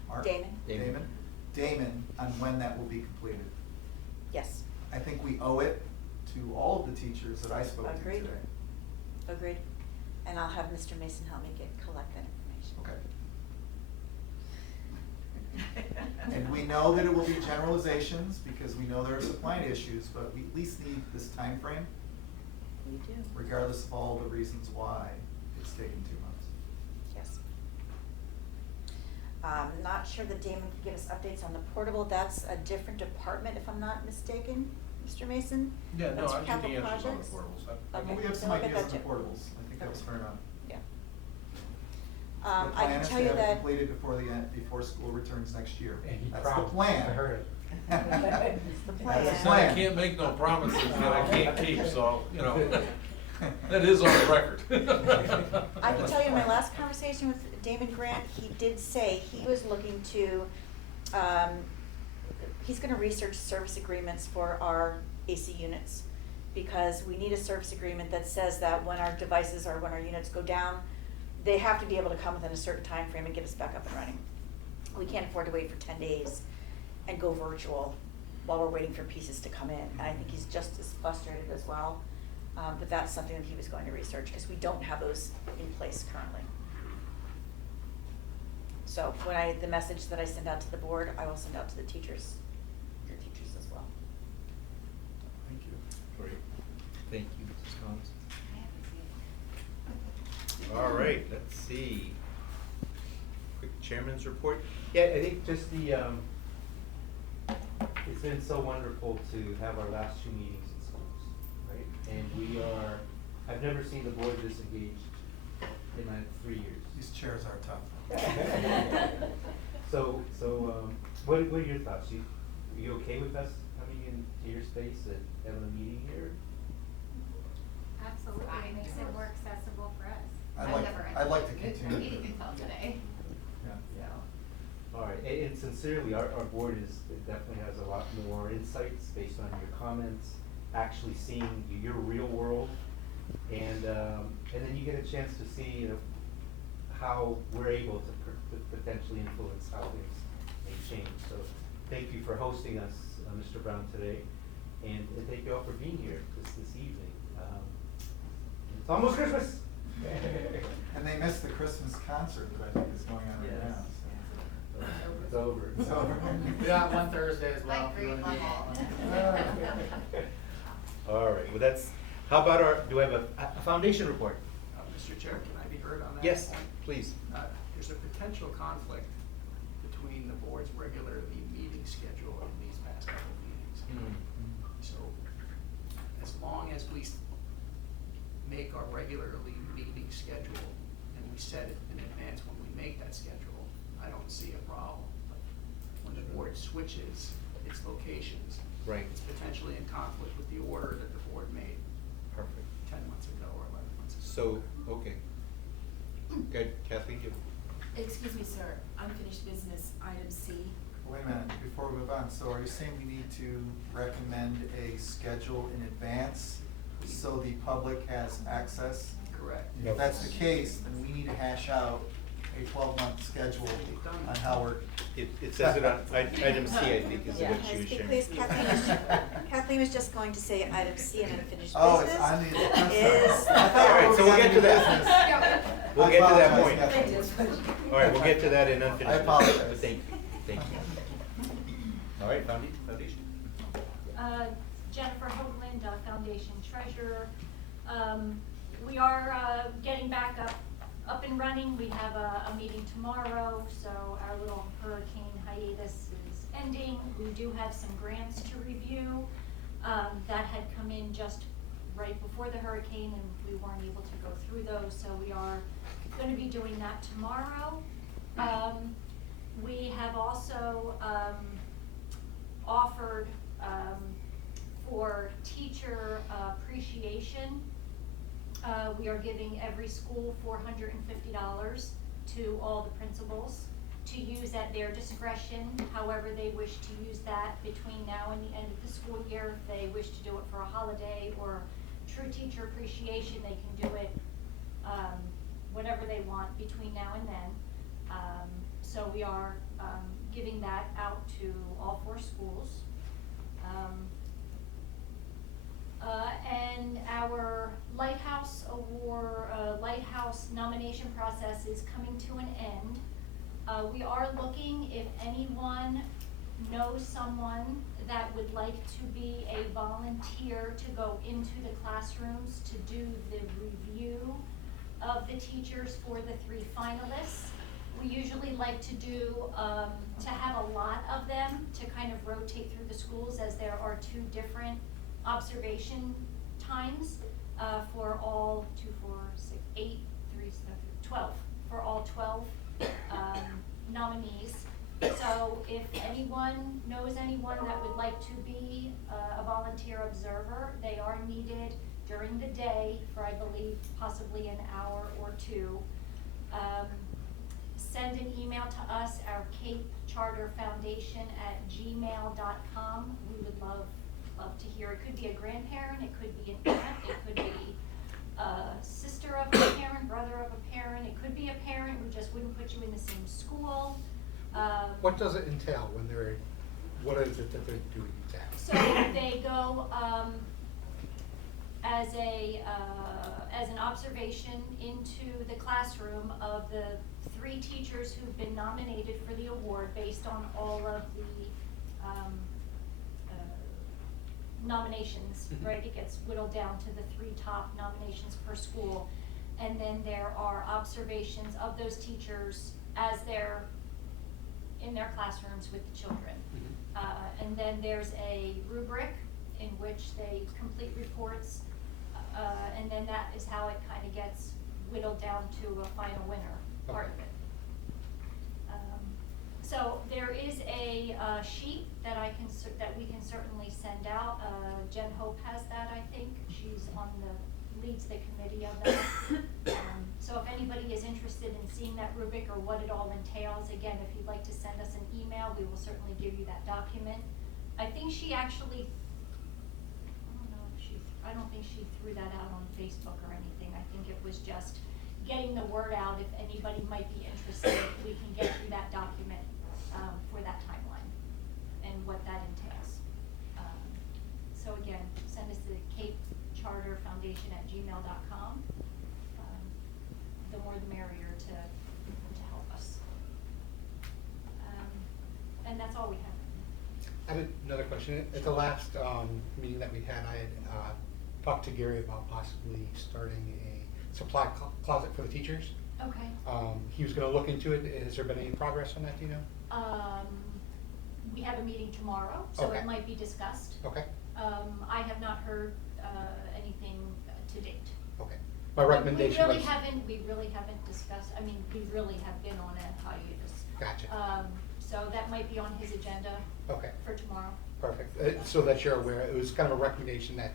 Mark? Damon. Damon. Damon, on when that will be completed. Yes, I think we owe it to all of the teachers that I spoke to today. Agreed. Agreed. And I'll have Mr. Mason help me collect that information. Okay. And we know that it will be generalizations, because we know there are supply issues, but we at least need this time frame, We do. regardless of all the reasons why it's taken 2 months. Yes. Not sure that Damon can give us updates on the portable. That's a different department, if I'm not mistaken. Mr. Mason? Yeah, no, That's I think capital the answer's on the projects? portables. Okay, We have some so look at ideas on that the too. portables, I think that was fair enough. Yeah. The I plan can is tell to you have it that. completed before the end, before school returns next year. And he That's the promised. plan. I heard it. That's the That's the So I plan. can't make no promises that I can't keep, so, you know, that is on the record. I can tell you in my last conversation with Damon Grant, he did say he was looking to, he's gonna research service agreements for our AC units. Because we need a service agreement that says that when our devices or when our units go down, they have to be able to come within a certain time frame and get us back up and running. We can't afford to wait for 10 days and go virtual while we're waiting for pieces to come in. And I think he's just as frustrated as well. But that's something that he was going to research, because we don't have those in place currently. So when the message that I send out to the board, I will send out to the teachers, your teachers as well. Thank you. Great. Thank you, Mrs. Collins. I haven't seen it. All right, let's see. Quick chairman's report. Yeah, I think just the, It's been so wonderful to have our last two meetings in schools, right? And I've never seen the board this engaged in my 3 years. These chairs are tough. So, what are your thoughts? Are you okay with us coming into your space and having a meeting here? Absolutely, it makes it more accessible for us. I'd like to continue. No meeting until today. Yeah. Yeah. All right, and sincerely, our board definitely has a lot more insights based on your comments, actually seeing your real world, and then you get a chance to see, how we're able to potentially influence how things may change. So, thank you for hosting us, Mr. Brown, today, and thank you all for being here this evening. It's almost Christmas. And they missed the Christmas concert that I think is going on right now, so. It's over. It's over. We got one Thursday as well. Like if you green wanna do lemon. all right, well, how about do I have a foundation report? Mr. Chair, can I be heard on that? Yes, point? please. There's a potential conflict between the board's regularly meeting schedule and these past couple of meetings. So, as long as we make our regularly meeting schedule and we set it in advance when we make that schedule, I don't see a problem. But when the board switches its locations, Right. it's potentially in conflict with the order that the board made Perfect. 10 months ago or 11 months ago. So, okay. Good, Kathleen, you. Excuse me, sir, unfinished business, item C. Wait a minute, before we move on, so are you saying we need to recommend a schedule in advance so the public has access? Correct. If that's the case, then we need to hash out a 12-month schedule on how we're. It says it on item C, I think, is Yeah, what can she I was speak, sharing. please? Kathleen was just going to say item C and unfinished business. Oh, it's on the. I'm sorry. Is- I thought All right, we so were we'll get on to new that. business. We'll I get to that apologize, point. Kathleen. All right, we'll get to that in unfinished I business. apologize. But thank you. All right, foundation. Jennifer Hoagland, Foundation Treasurer. We are getting back up and running. We have a meeting tomorrow, so our little hurricane hiatus is ending. We do have some grants to review that had come in just right before the hurricane, and we weren't able to go through those, so we are going to be doing that tomorrow. We have also offered for teacher appreciation. We are giving every school $450 to all the principals to use at their discretion, however they wish to use that between now and the end of the school year. If they wish to do it for a holiday or true teacher appreciation, they can do it whatever they want between now and then. So we are giving that out to all 4 schools. And our Lighthouse Award, Lighthouse nomination process is coming to an end. We are looking if anyone knows someone that would like to be a volunteer to go into the classrooms to do the review of the teachers for the 3 finalists. We usually like to do, to have a lot of them to kind of rotate through the schools, as there are 2 different observation times for all 2, 4, 6, 8, 3, 7, 12, for all 12 nominees. So if anyone knows anyone that would like to be a volunteer observer, they are needed during the day for, I believe, possibly an hour or two. Send an email to us, our Cape Charter Foundation @gmail.com. We would love to hear. It could be a grandparent, it could be an aunt, it could be a sister of a parent, brother of a parent, it could be a parent who just wouldn't put you in the same school. What does it entail when what is it that they're doing exactly? So they go as an observation into the classroom of the 3 teachers who've been nominated for the award based on all of the nominations, right? It gets whittled down to the 3 top nominations per school. And then there are observations of those teachers as they're in their classrooms with the children. And then there's a rubric in which they complete reports, and then that is how it kind of gets whittled down to a final winner part of it. So there is a sheet that that we can certainly send out. Jen Hope has that, I think. She's leads the committee of that. So if anybody is interested in seeing that rubric or what it all entails, again, if you'd like to send us an email, we will certainly give you that document. I think she actually, I don't think she threw that out on Facebook or anything. I think it was just getting the word out. If anybody might be interested, we can get you that document for that timeline and what that entails. So again, send us to Cape Charter Foundation @gmail.com. The more the merrier to help us. And that's all we have. I have another question. At the last meeting that we had, I had talked to Gary about possibly starting a supply closet for the teachers. Okay. He was going to look into it. Has there been any progress on that, do you know? We have a meeting tomorrow, so Okay. it might be discussed. Okay. I have not heard anything to date. Okay. My recommendation was... We really haven't discussed, I mean, we really have been on a hiatus. Gotcha. So that might be on his agenda Okay. for tomorrow. Perfect. So that you're aware, it was kind of a recommendation that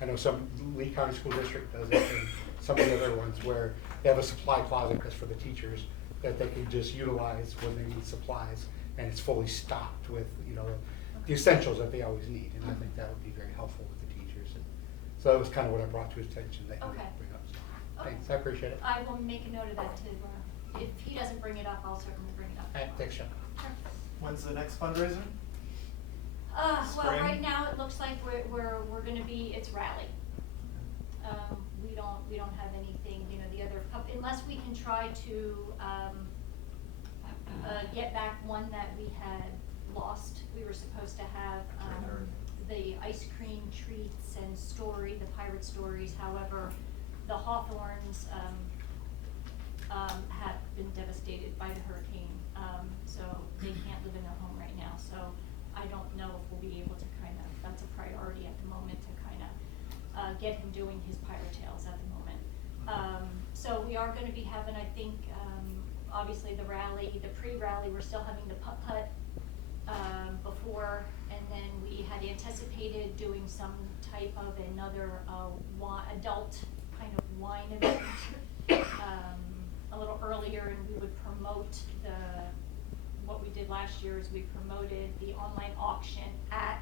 I know some Lee County School District does it, and some of the other ones where they have a supply closet just for the teachers that they can just utilize when they need supplies, and it's fully stocked with, you know, the essentials that they always need, and I think that would be very helpful with the teachers. And so that was kind of what I brought to his attention that he would Okay. bring up. So, Okay. thanks, I appreciate it. I will make a note of that too. If he doesn't bring it up, I'll certainly bring it up. All right, thanks, John. Sure. When's the next fundraiser? Well, Spring? right now it looks like we're gonna be, it's rally. We don't have anything, you know, the other, unless we can try to, get back one that we had lost. We were supposed to have, the ice cream treats and the pirate stories. However, the Hawthorns, have been devastated by the hurricane, so they can't live in their home right now. So I don't know if we'll be able to that's a priority at the moment to get him doing his pirate tales at the moment. So we are gonna be having, I think, obviously the rally, the pre-rally, we're still having the putt-putt before, and then we had anticipated doing some type of another adult kind of wine event a little earlier, and we would promote what we did last year is we promoted the online auction at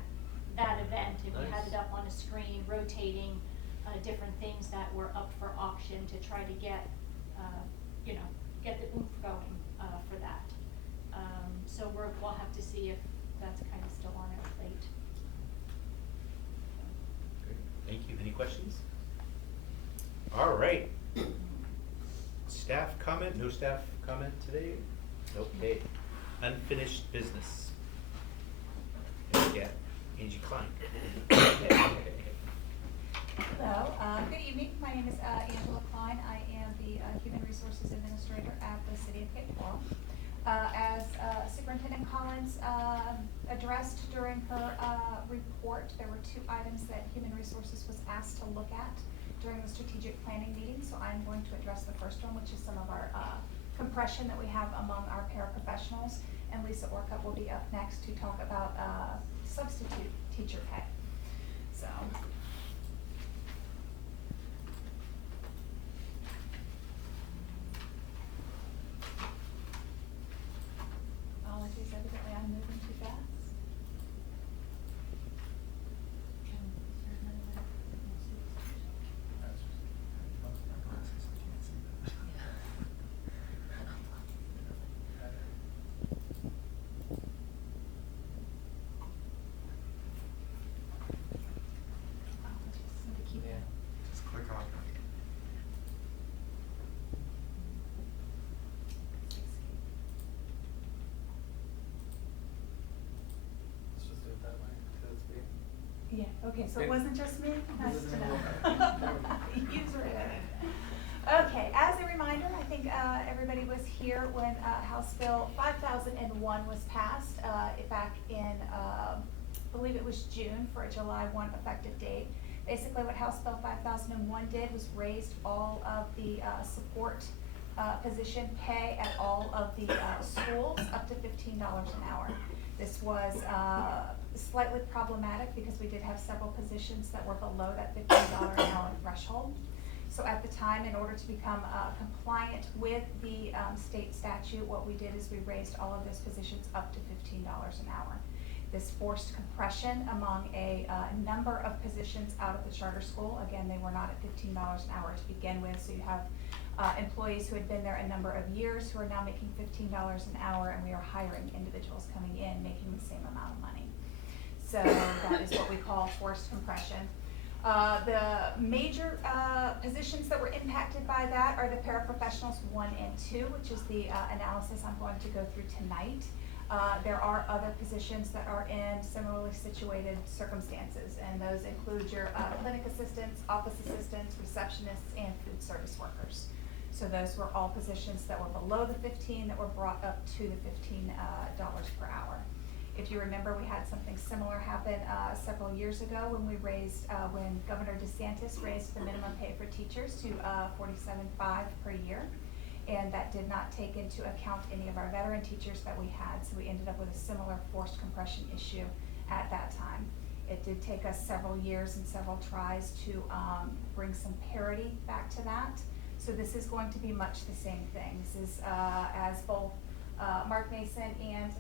that event, and we had it up on a screen rotating different things that were up for auction to try to get get the oomph going for that. So we'll have to see if that's kind of still on our plate. Great. Thank you. Any questions? All right. Staff comment? No staff comment today? Okay. Unfinished business. Yeah. Angie Klein. Hello, good evening. My name is Angela Klein. I am the Human Resources Administrator at the City of Cape Coral. As Superintendent Collins addressed during her report. There were 2 items that Human Resources was asked to look at during the strategic planning meeting. So I'm going to address the first one, which is some of our compression that we have among our paraprofessionals. And Lisa Orcutt will be up next to talk about substitute teacher pay. So. Apologies, evidently I'm moving too fast. Just click on it. Let's just do it that way, till it's being. Yeah, okay, so it Okay. wasn't just me? Nice to know. Okay. User error. Okay, as a reminder, I think everybody was here when House Bill 5001 was passed back in, I believe it was June, for a July 1 effective date. Basically what House Bill 5001 did was raised all of the support position pay at all of the schools up to $15 an hour. This was slightly problematic because we did have several positions that were below that $15 an hour threshold. So at the time, in order to become compliant with the state statute, what we did is we raised all of those positions up to $15 an hour. This forced compression among a number of positions out of the charter school. Again, they were not at $15 an hour to begin with, so you have employees who had been there a number of years who are now making $15 an hour, and we are hiring individuals coming in making the same amount of money. So that is what we call forced compression. The major positions that were impacted by that are the paraprofessionals 1 and 2, which is the analysis I'm going to go through tonight. There are other positions that are in similarly situated circumstances, and those include your clinic assistants, office assistants, receptionists, and food service workers. So those were all positions that were below the 15 that were brought up to the $15 per hour. If you remember, we had something similar happen several years ago when we raised, when Governor DeSantis raised the minimum pay for teachers to $47.5 per year. And that did not take into account any of our veteran teachers that we had, so we ended up with a similar forced compression issue at that time. It did take us several years and several tries to bring some parity back to that. So this is going to be much the same thing. This is, as both Mark Mason and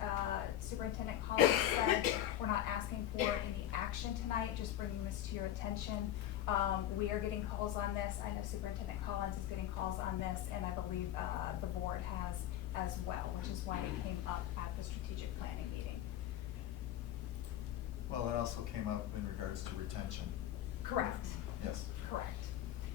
Superintendent Collins said, we're not asking for any action tonight, just bringing this to your attention. We are getting calls on this. I know Superintendent Collins is getting calls on this, and I believe the board has as well, which is why it came up at the strategic planning meeting. Well, it also came up in regards to retention. Correct. Yes. Correct.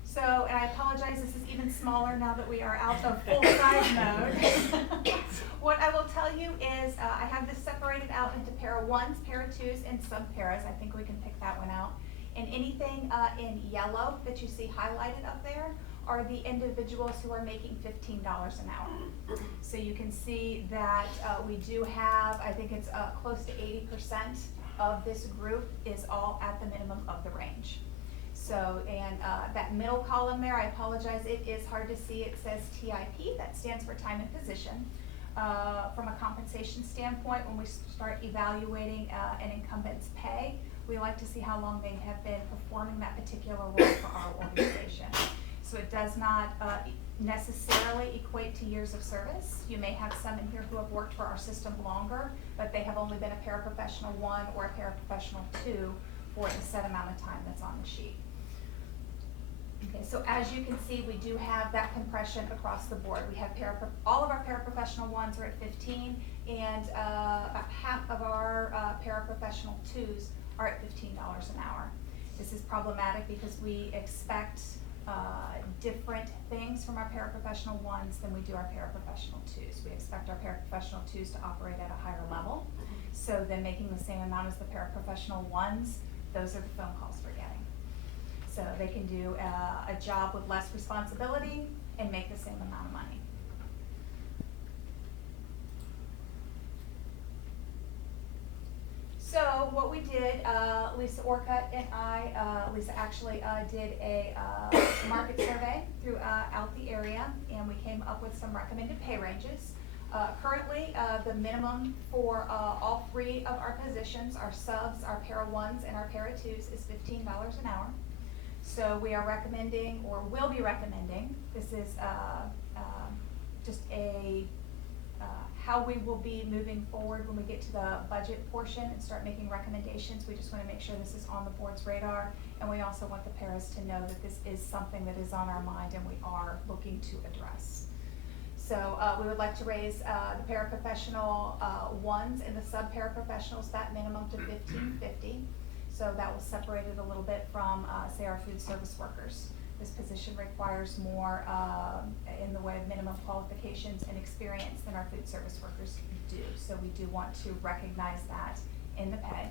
So, and I apologize, this is even smaller now that we are out of full-size mode. What I will tell you is I have this separated out into para 1s, para 2s, and sub-paras. I think we can pick that one out. And anything in yellow that you see highlighted up there are the individuals who are making $15 an hour. So you can see that we do have, I think it's close to 80% of this group is all at the minimum of the range. So, and that middle column there, I apologize, it is hard to see. It says TIP, that stands for time and position. From a compensation standpoint, when we start evaluating an incumbent's pay, we like to see how long they have been performing that particular role for our organization. So it does not necessarily equate to years of service. You may have some in here who have worked for our system longer, but they have only been a paraprofessional 1 or a paraprofessional 2 for the set amount of time that's on the sheet. Okay, so as you can see, we do have that compression across the board. We have all of our paraprofessional 1s are at 15, and about half of our paraprofessional 2s are at $15 an hour. This is problematic because we expect different things from our paraprofessional 1s than we do our paraprofessional 2s. We expect our paraprofessional 2s to operate at a higher level. So then making the same amount as the paraprofessional 1s, those are the phone calls we're getting. So they can do a job with less responsibility and make the same amount of money. did, Lisa Orcutt and Lisa actually did a market survey throughout the area, and we came up with some recommended pay ranges. Currently, the minimum for all three of our positions, our subs, our para ones, and our para twos, is $15 an hour. So we are recommending, or will be recommending, this is just a how we will be moving forward when we get to the budget portion and start making recommendations. We just want to make sure this is on the board's radar, and we also want the paras to know that this is something that is on our mind and we are looking to address. So we would like to raise the paraprofessional ones and the sub-paraprofessionals, that minimum to $15.50. So that will separate it a little bit from, say, our food service workers. This position requires more in the way of minimum qualifications and experience than our food service workers do. So we do want to recognize that in the pay.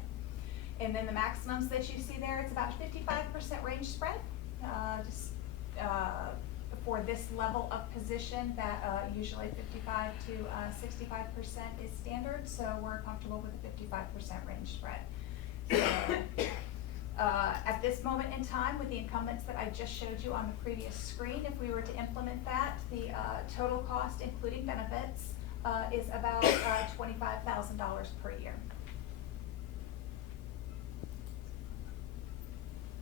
And then the maximums that you see there, it's about 55% range spread. For this level of position, that usually 55 to 65% is standard. So we're comfortable with a 55% range spread. So, at this moment in time, with the incumbents that I just showed you on the previous screen, if we were to implement that, the total cost, including benefits, is about $25,000 per year.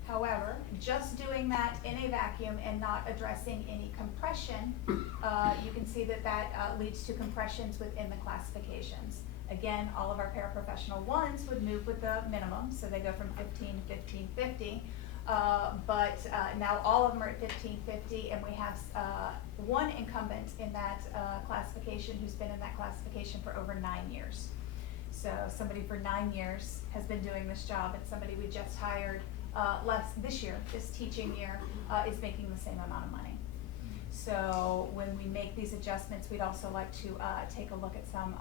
However, just doing that in a vacuum and not addressing any compression, you can see that that leads to compressions within the classifications. Again, all of our paraprofessional ones would move with the minimum, so they go from 15 to 15.50. But now all of them are at 15.50, and we have one incumbent in that classification who's been in that classification for over 9 years. So somebody for 9 years has been doing this job, and somebody we just hired this year, this teaching year, is making the same amount of money. So when we make these adjustments, we'd also like to take a look at some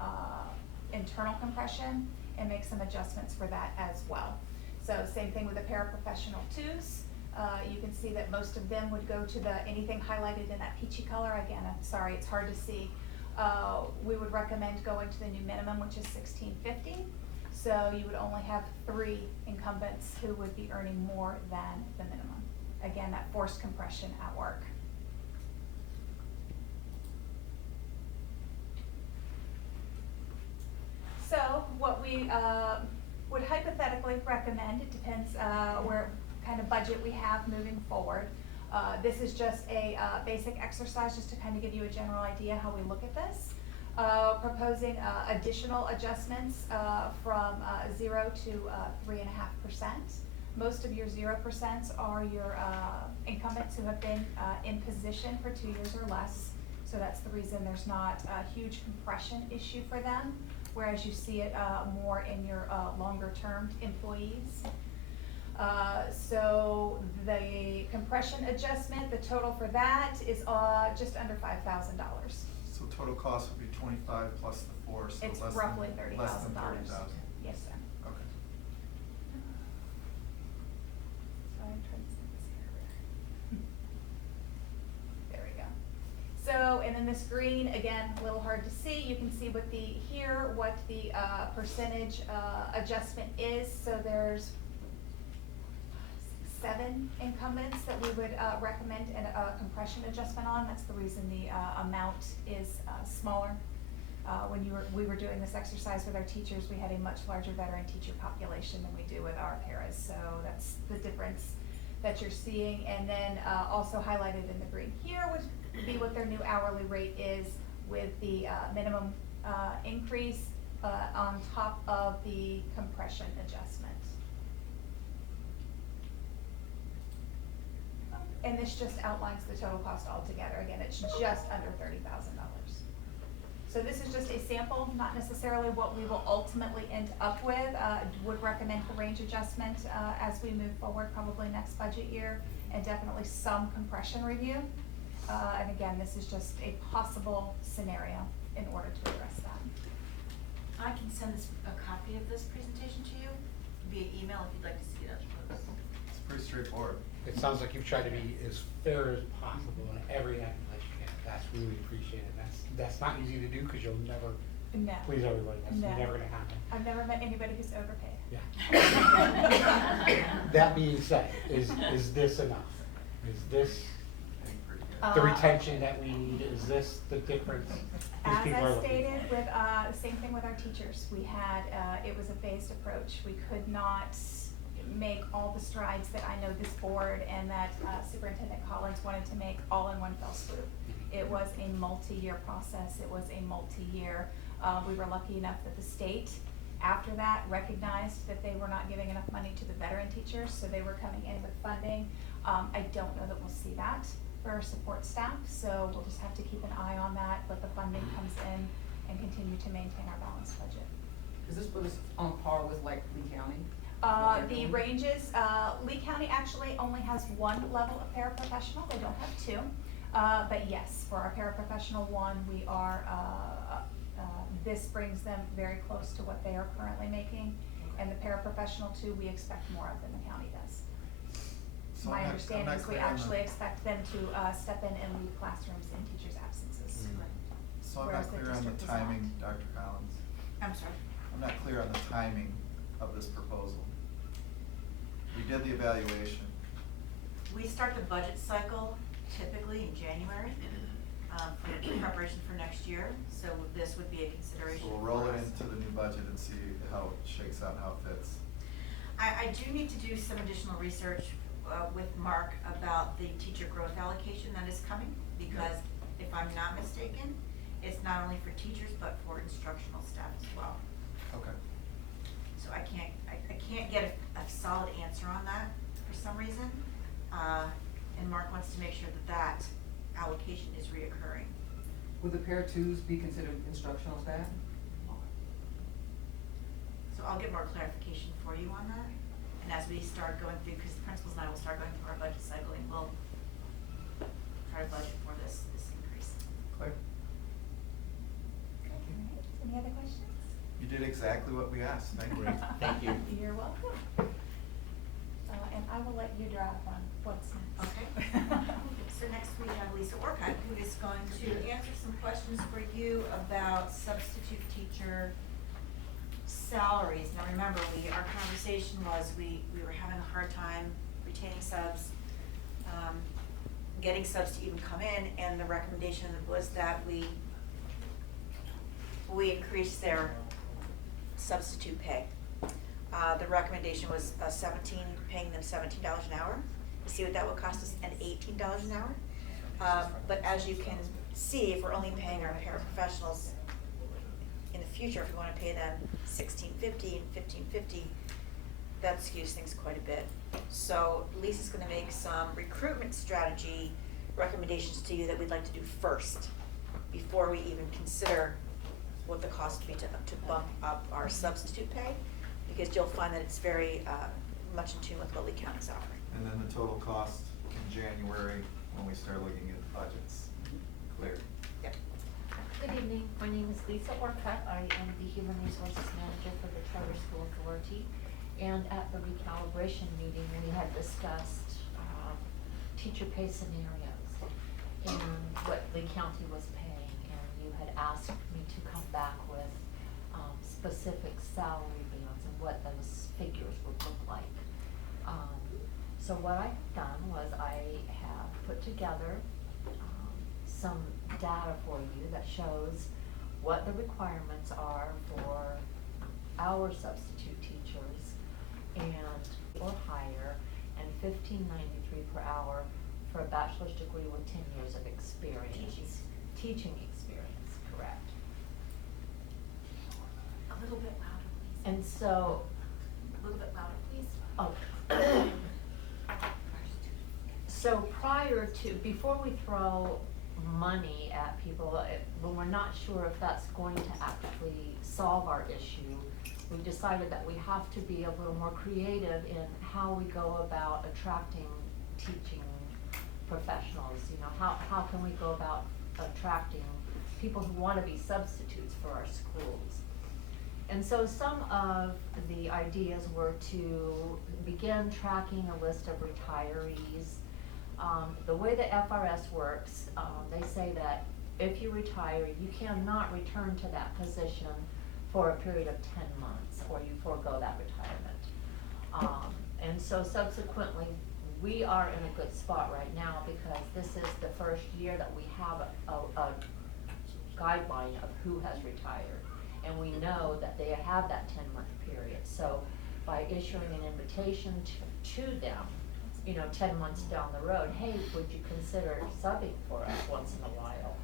internal compression and make some adjustments for that as well. So same thing with the paraprofessional twos. You can see that most of them would go to anything highlighted in that peachy color. Again, I'm sorry, it's hard to see. We would recommend going to the new minimum, which is $16.50. So you would only have 3 incumbents who would be earning more than the minimum. Again, that forced compression at work. So what we would hypothetically recommend, it depends where kind of budget we have moving forward. This is just a basic exercise just to kind of give you a general idea how we look at this. Proposing additional adjustments from 0 to 3.5%. Most of your 0% are your incumbents who have been in position for 2 years or less. So that's the reason there's not a huge compression issue for them, whereas you see it more in your longer term employees. So the compression adjustment, the total for that is just under $5,000. So total cost would be 25 plus the 4, so It's less roughly than, $30,000. less than 30,000. Yes, sir. Okay. So I'm trying to see this here. There we go. So, and then this green, again, a little hard to see. You can see what the percentage adjustment is. So there's 7 incumbents that we would recommend a compression adjustment on. That's the reason the amount is smaller. When we were doing this exercise with our teachers, we had a much larger veteran teacher population than we do with our paras. So that's the difference that you're seeing. And then also highlighted in the green here would be what their new hourly rate is with the minimum increase on top of the compression adjustment. And this just outlines the total cost altogether. Again, it's just under $30,000. So this is just a sample, not necessarily what we will ultimately end up with. Would recommend the range adjustment as we move forward, probably next budget year, and definitely some compression review. And again, this is just a possible scenario in order to address that. I can send a copy of this presentation to you via email if you'd like to see it up close. It's pretty straightforward. It sounds like you've tried to be as fair as possible in every angle that you can. That's really appreciated. That's not easy to do because you'll never No. please everybody. That's No. never gonna happen. I've never met anybody who's overpaid. Yeah. That being said, is this enough? Is this the retention that we need? Is this the difference these As people are I looking stated, for? with, same thing with our teachers, we had, it was a phased approach. We could not make all the strides that I know this board and that Superintendent Collins wanted to make all in one fell swoop. It was a multi-year process, it was a multi-year, we were lucky enough that the state, after that, recognized that they were not giving enough money to the veteran teachers, so they were coming in with funding. I don't know that we'll see that for our support staff, so we'll just have to keep an eye on that, but the funding comes in and continue to maintain our balanced budget. Is this put us on par with like Lee County? The ranges, Lee County actually only has one level of paraprofessional, they don't have two. But yes, for our paraprofessional one, we are, this brings them very close to what they are currently making. And the paraprofessional two, we expect more of than the county does. So My I'm not understanding is we clear on the- actually expect them to, step in and lead classrooms in teachers' absences. So I'm Whereas not the clear on the district does not. timing, Dr. Collins. I'm sorry. I'm not clear on the timing of this proposal. We did the evaluation. We start the budget cycle typically in January, for preparation for next year, so this would be a consideration So we'll for roll it us. into the new budget and see how it shakes out, how it fits. I do need to do some additional research with Mark about the teacher growth allocation that is coming, because if I'm not mistaken, it's not only for teachers, but for instructional staff as well. Okay. So I can't get a solid answer on that for some reason. And Mark wants to make sure that that allocation is reoccurring. Would the pair twos be considered instructional staff? So I'll get more clarification for you on that. And as we start going through, because the principals and I will start going through our budget cycle, and we'll try to budget for this increase. Clear. Any other questions? You did exactly what we asked. Thank you. Great, thank you. You're welcome. And I will let you drive on what's next. Okay. So next we have Lisa Orcutt, who is going to answer some questions for you about substitute teacher salaries. Now remember, our conversation was we were having a hard time retaining subs, getting subs to even come in, and the recommendation was that we increase their substitute pay. The recommendation was paying them $17 an hour. You see what that would cost us, and $18 an hour? But as you can see, if we're only paying our paraprofessionals in the future, if we wanna pay them $16.50 and $15.50, that skews things quite a bit. So Lisa's gonna make some recruitment strategy recommendations to you that we'd like to do first, before we even consider what the cost would be to bump up our substitute pay, because you'll find that it's very much in tune with what Lee County's offering. And then the total cost in January, when we start looking at budgets. Clear. Yep. Good evening, my name is Lisa Orcutt. I am the Human Resources Manager for the Charter School Authority. And at the recalibration meeting, we had discussed teacher pay scenarios and what Lee County was paying. And you had asked me to come back with specific salary bands and what those figures would look like. So what I have done was I have put together some data for you that shows what the requirements are for our substitute teachers and or higher, and $15.93 per hour for a bachelor's degree with 10 years of experience. Teaching experience, correct. A little bit louder, please. And so, A little bit louder, please. oh. So prior to, before we throw money at people, when we're not sure if that's going to actually solve our issue, we decided that we have to be a little more creative in how we go about attracting teaching professionals. You know, how can we go about attracting people who want to be substitutes for our schools? And so some of the ideas were to begin tracking a list of retirees. The way the FRS works, they say that if you retire, you cannot return to that position for a period of 10 months, or you forego that retirement. And so subsequently, we are in a good spot right now because this is the first year that we have a guideline of who has retired. And we know that they have that 10-month period. So by issuing an invitation to them, 10 months down the road, hey, would you consider subbing for us once in a while?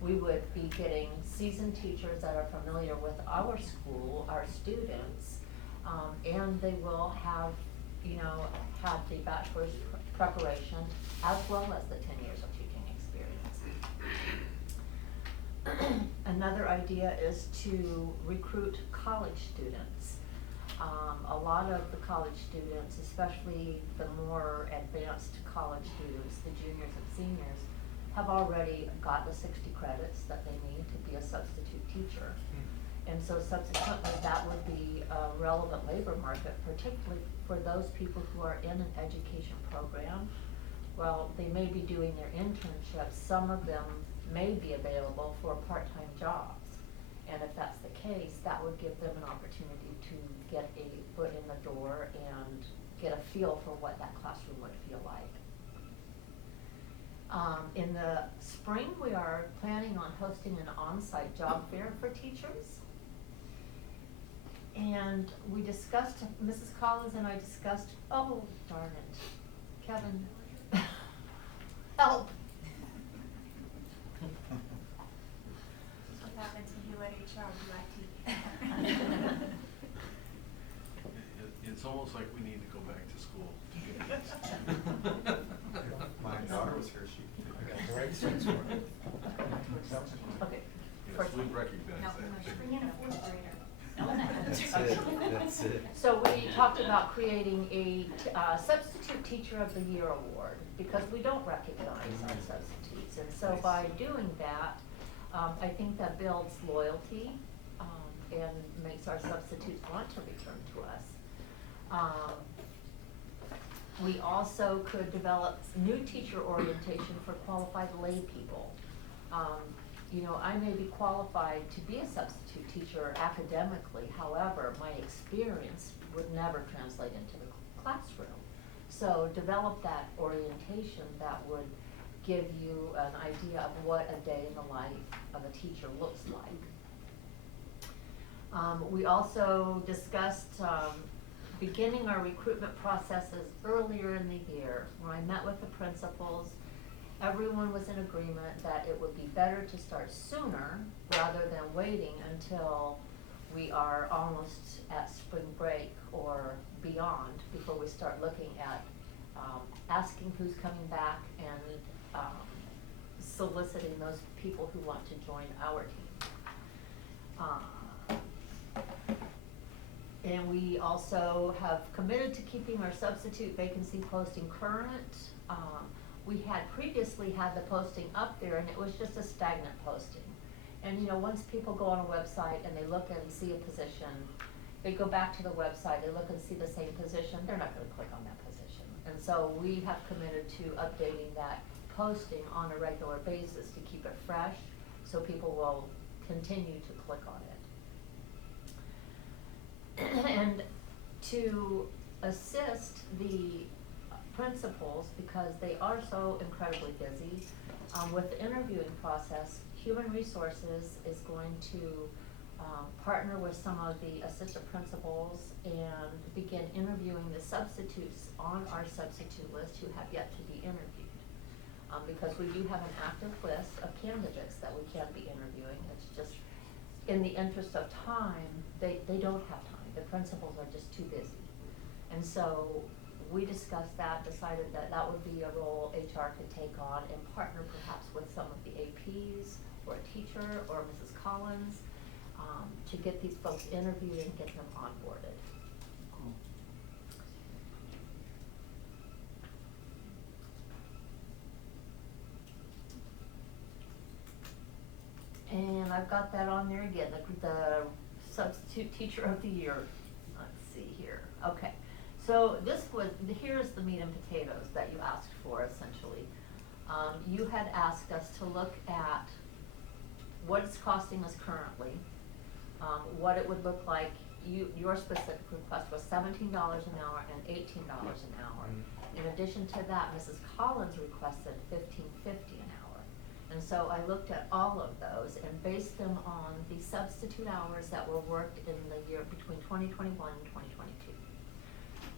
We would be getting seasoned teachers that are familiar with our school, our students, and they will have, have the bachelor's preparation as well as the 10 years of teaching experience. Another idea is to recruit college students. A lot of the college students, especially the more advanced college students, the juniors and seniors, have already got the 60 credits that they need to be a substitute teacher. And so subsequently, that would be a relevant labor market, particularly for those people who are in an education program. Well, they may be doing their internships. Some of them may be available for part-time jobs. And if that's the case, that would give them an opportunity to get a foot in the door and get a feel for what that classroom would feel like. In the spring, we are planning on hosting an on-site job fair for teachers. And we discussed, Mrs. Collins and I discussed, oh, darn it, Kevin, help. What happens when you let HR do IT? It's almost like we need to go back to school to get this. My daughter was here, she. I got the right sense for it. Okay. Yes, we recognize No, that. bring in a fourth grader. That's it. So we talked about creating a substitute teacher of the year award because we don't recognize our substitutes. And so by doing that, I think that builds loyalty and makes our substitutes want to return to us. We also could develop new teacher orientation for qualified lay people. I may be qualified to be a substitute teacher academically, however, my experience would never translate into the classroom. So develop that orientation that would give you an idea of what a day in the life of a teacher looks like. We also discussed beginning our recruitment processes earlier in the year. When I met with the principals, everyone was in agreement that it would be better to start sooner rather than waiting until we are almost at spring break or beyond before we start looking at asking who's coming back and soliciting those people who want to join our team. And we also have committed to keeping our substitute vacancy posting current. We had previously had the posting up there and it was just a stagnant posting. And once people go on a website and they look and see a position, they go back to the website, they look and see the same position, they're not gonna click on that position. And so we have committed to updating that posting on a regular basis to keep it fresh so people will continue to click on it. And to assist the principals, because they are so incredibly busy, with the interviewing process, Human Resources is going to partner with some of the assistant principals and begin interviewing the substitutes on our substitute list who have yet to be interviewed. Because we do have an active list of candidates that we can be interviewing. It's just, in the interest of time, they don't have time. The principals are just too busy. And so we discussed that, decided that that would be a role HR could take on and partner perhaps with some of the APs or a teacher or Mrs. Collins to get these folks interviewed and get them onboarded. And I've got that on there again, the substitute teacher of the year. Let's see here. Okay. So here's the meat and potatoes that you asked for, essentially. You had asked us to look at what it's costing us currently, what it would look like. Your specific request was $17 an hour and $18 an hour. In addition to that, Mrs. Collins requested $15.50 an hour. And so I looked at all of those and based them on the substitute hours that were worked in the year between 2021 and 2022.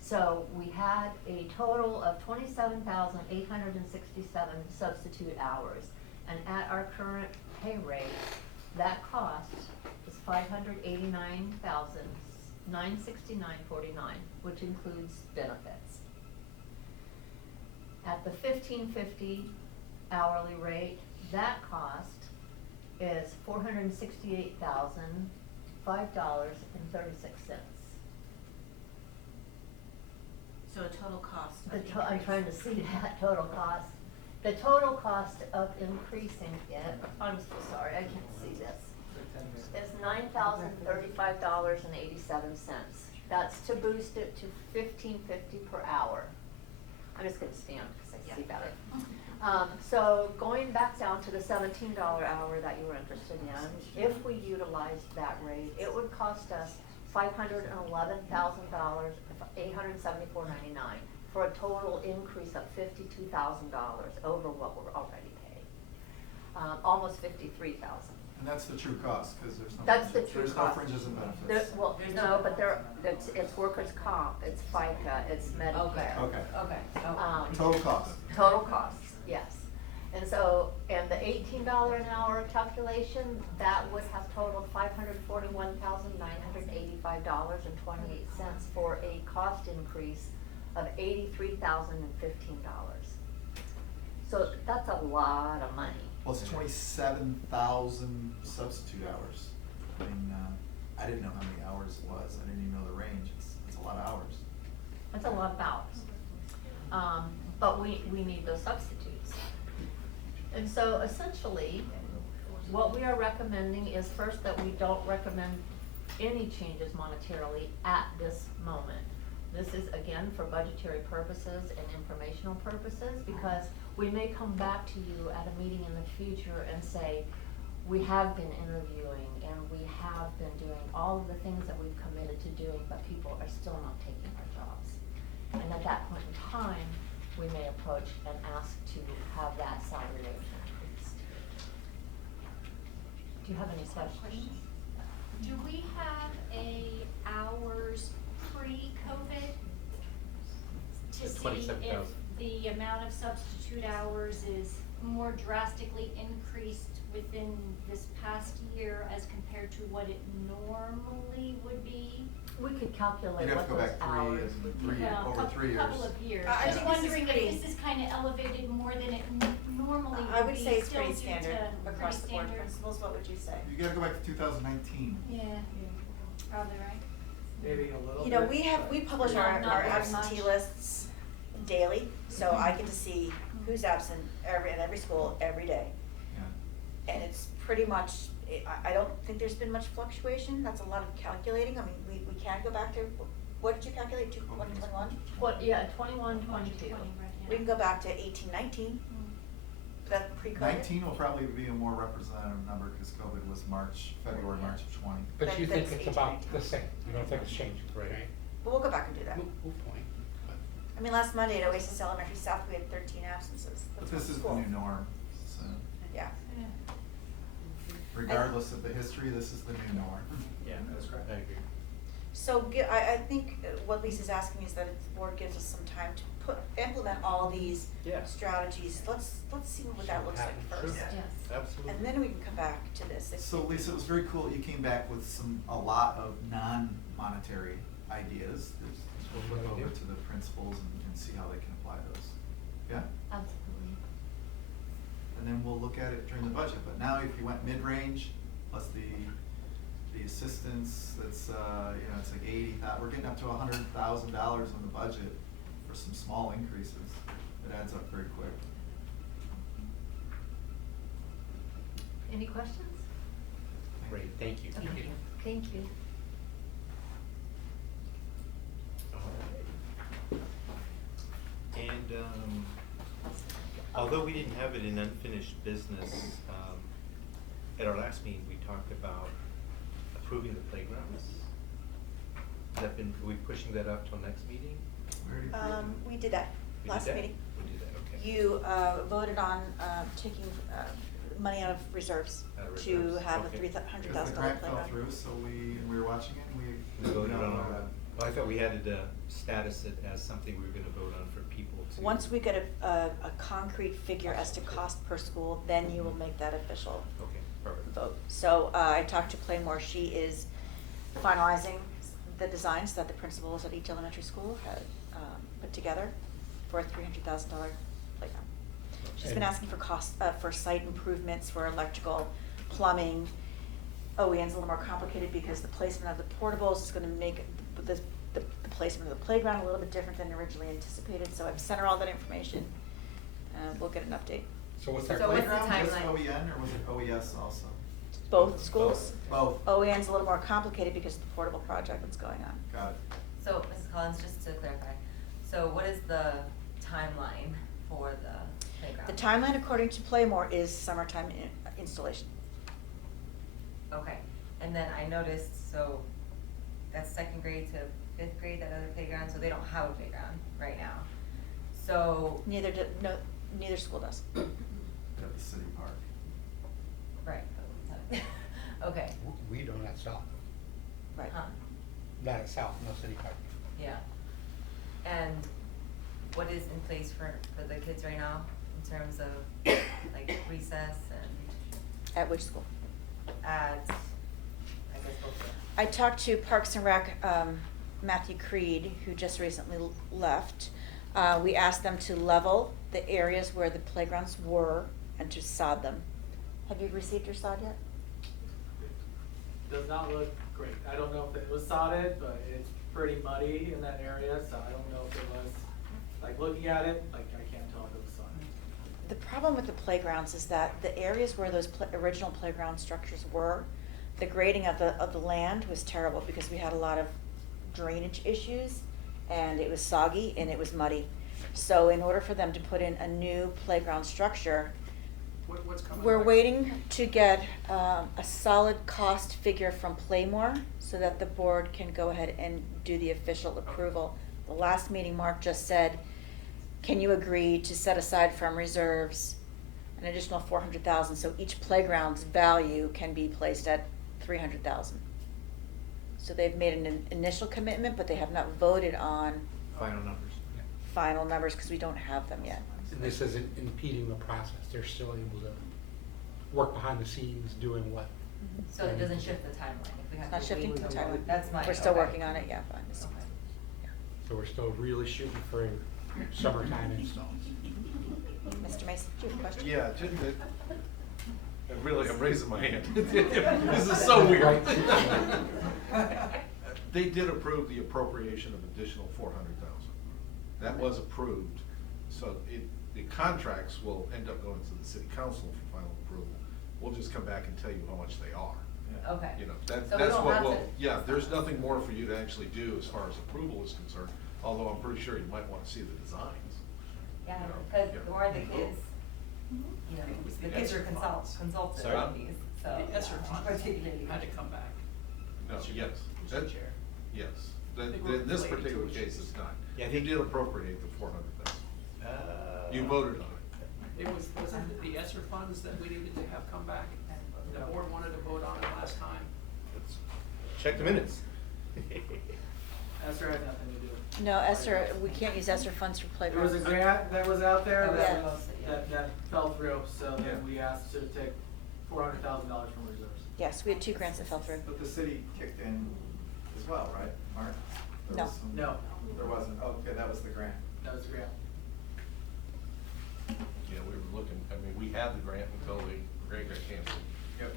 So we had a total of 27,867 substitute hours. And at our current pay rate, that cost is $589,969.49, which includes benefits. At the $15.50 hourly rate, that cost is $468,005.36. So a total cost of I'm trying to see that total cost. The total cost of increasing it, I'm so sorry, I can't see this, is $9,035.87. That's to boost it to $15.50 per hour. I'm just gonna stand because I see better. So going back down to the $17 hour that you were interested in, if we utilized that rate, it would cost us $511,874.99 for a total increase of $52,000 over what we're already paid. Almost $53,000. And that's the true cost, because there's no. That's the fringes. true There's cost. no fringes and benefits. Well, no, but it's workers' comp, it's FICA, it's Medicare. Okay. Okay. Total cost. Total costs, yes. And so, and the $18 an hour calculation, that would have totaled $541,985.28 for a cost increase of $83,015. So that's a lot of money. Well, it's 27,000 substitute hours. I mean, I didn't know how many hours it was. I didn't even know the range. It's a lot of hours. That's a lot of hours. But we need those substitutes. And so essentially, what we are recommending is first that we don't recommend any changes monetarily at this moment. This is again for budgetary purposes and informational purposes because we may come back to you at a meeting in the future and say, we have been interviewing and we have been doing all of the things that we've committed to doing, but people are still not taking our jobs. And at that point in time, we may approach and ask to have that salary rate increased. Do you have any questions? Do we have hours pre-COVID to The see 27,000. if the amount of substitute hours is more drastically increased within this past year as compared to what it normally would be? We could calculate You'd have what to go those back hours would be. over 3 years. Couple of years. I I'm think just this is wondering pretty- if this is kind of elevated more than it normally would be. I would say it's still pretty due standard to across the pretty board standard. principals. What would you say? You gotta go back to 2019. Yeah, probably right. Maybe a little You know, bit, we but- publish No, our not very absentee much. lists daily, so I get to see who's absent at every school, every day. Yeah. And it's pretty much, I don't think there's been much fluctuation, that's a lot of calculating, I mean, we can go back to, what did you calculate, 21? What, yeah, 21, 22. We can go back to 18, 19, that pre-COVID. 19 will probably be a more representative number because COVID was February, March of 20. But you think That's it's about 18. the same, you don't think it's changing, right? But we'll go back and do that. Good point. I mean, last Monday at Oasis Elementary South, we had 13 absences. But That's this one is the school. new norm, so Yeah. regardless of the history, this is the new norm. Yeah, that's correct. I agree. So I think what Lisa's asking is that if the board gives us some time to implement all these Yeah. strategies, let's see what that looks like first. Yeah. Yes. Absolutely. And then we can come back to this. So Lisa, it was very cool, you came back with a lot of non-monetary ideas. We'll flip over to the principals and see how they can apply those. Yeah? Absolutely. And then we'll look at it during the budget, but now if you went mid-range, plus the assistance, that's, it's like 80, we're getting up to $100,000 in the budget for some small increases. It adds up very quick. Any questions? Great, thank you. Thank you. Thank you. And although we didn't have it in unfinished business, at our last meeting, we talked about approving the playgrounds? Has that been, are we pushing that up till next meeting? We did that We did last that? meeting. We did that, okay. You voted on taking money out of reserves Out of to reserves, have a okay. $300,000 Because the grant fell playground. through, so we were watching it, and We voted no, on no, it. no. Well, I thought we had to status it as something we were gonna vote on for people to. Once we get a concrete figure as to cost per school, then you will make that official Okay, perfect. vote. So I talked to Playmore, she is finalizing the designs that the principals at each elementary school had put together for a $300,000 playground. She's been And- asking for cost, for site improvements, for electrical, plumbing. OEN's a little more complicated because the placement of the portables is gonna make the placement of the playground a little bit different than originally anticipated, so I've sent her all that information. We'll get an update. So what's our So what's the Playground, just timeline? OEN, or was it OES also? Both schools. Both. OEN's a little more complicated because of the portable project that's going on. Got it. So, Mrs. Collins, just to clarify, so what is the timeline for the playground? The timeline, according to Playmore, is summertime installation. Okay, and then I noticed, so that's second grade to fifth grade, that other playground, so they don't have a playground right now. So, Neither school does. At the city park. right, okay, We don't at South, Right. huh, not at South, no city park. yeah. And what is in place for the kids right now, in terms of, like, recess and At which school? at, I guess both of them? I talked to Parks and Rec, Matthew Creed, who just recently left. We asked them to level the areas where the playgrounds were and to sod them. Have you received your sod yet? Does not look great. I don't know if it was sodded, but it's pretty muddy in that area, so I don't know if it was, like, looking at it, like, I can't tell if it was sodded. The problem with the playgrounds is that the areas where those original playground structures were, the grading of the land was terrible because we had a lot of drainage issues, and it was soggy and it was muddy. So in order for them to put in a new playground structure, What's coming? we're back? waiting to get a solid cost figure from Playmore so that the board can go ahead and do the official approval. The last meeting, Mark just said, can you agree to set aside from reserves an additional $400,000, so each playground's value can be placed at $300,000. So they've made an initial commitment, but they have not voted on Final numbers. final numbers because we don't have them yet. And this isn't impeding the process, they're still able to work behind the scenes doing what. So it doesn't shift the timeline, if we have It's to not wait. shifting the timeline. That's my. We're still okay. working on it, yeah, fine. Okay. So we're still really shooting for summertime installs. Mr. Mason, do you have a question? Yeah, I'm raising my hand. This is so weird. They did approve the appropriation of additional $400,000. That was approved, so the contracts will end up going to the city council for final approval. We'll just come back and tell you how much they are. Okay. You know, So we that's don't what have we'll, to- yeah, there's nothing more for you to actually do as far as approval is concerned, although I'm pretty sure you might wanna see the designs. Yeah, You know, because yeah. more the kids, you know, It was the the kids are ESSER funds. consulted Sorry? on these, so. The ESSER funds particularly- had to come back. No, Mr. yes, Mr. that, Chair. yes, I think we're in this related to particular what case, you it's said. not. Yeah, I You think- did appropriate the $400,000. You voted on it. Wasn't it the ESSER funds that we needed to have come back? The board wanted to vote on it last time. Let's check the minutes. ESSER had nothing to do with it. No, ESSER, we can't use ESSER funds for There playgrounds. was a grant that was out there That was that, supposed to, yeah. that fell through, so Yeah. then we asked to take $400,000 from reserves. Yes, we had 2 grants that fell through. But the city kicked in as well, right, Mark? There No. was some- No. There wasn't, okay, that was the grant. That was the grant. Yeah, we were looking, I mean, we had the grant until the grant got canceled. Yep.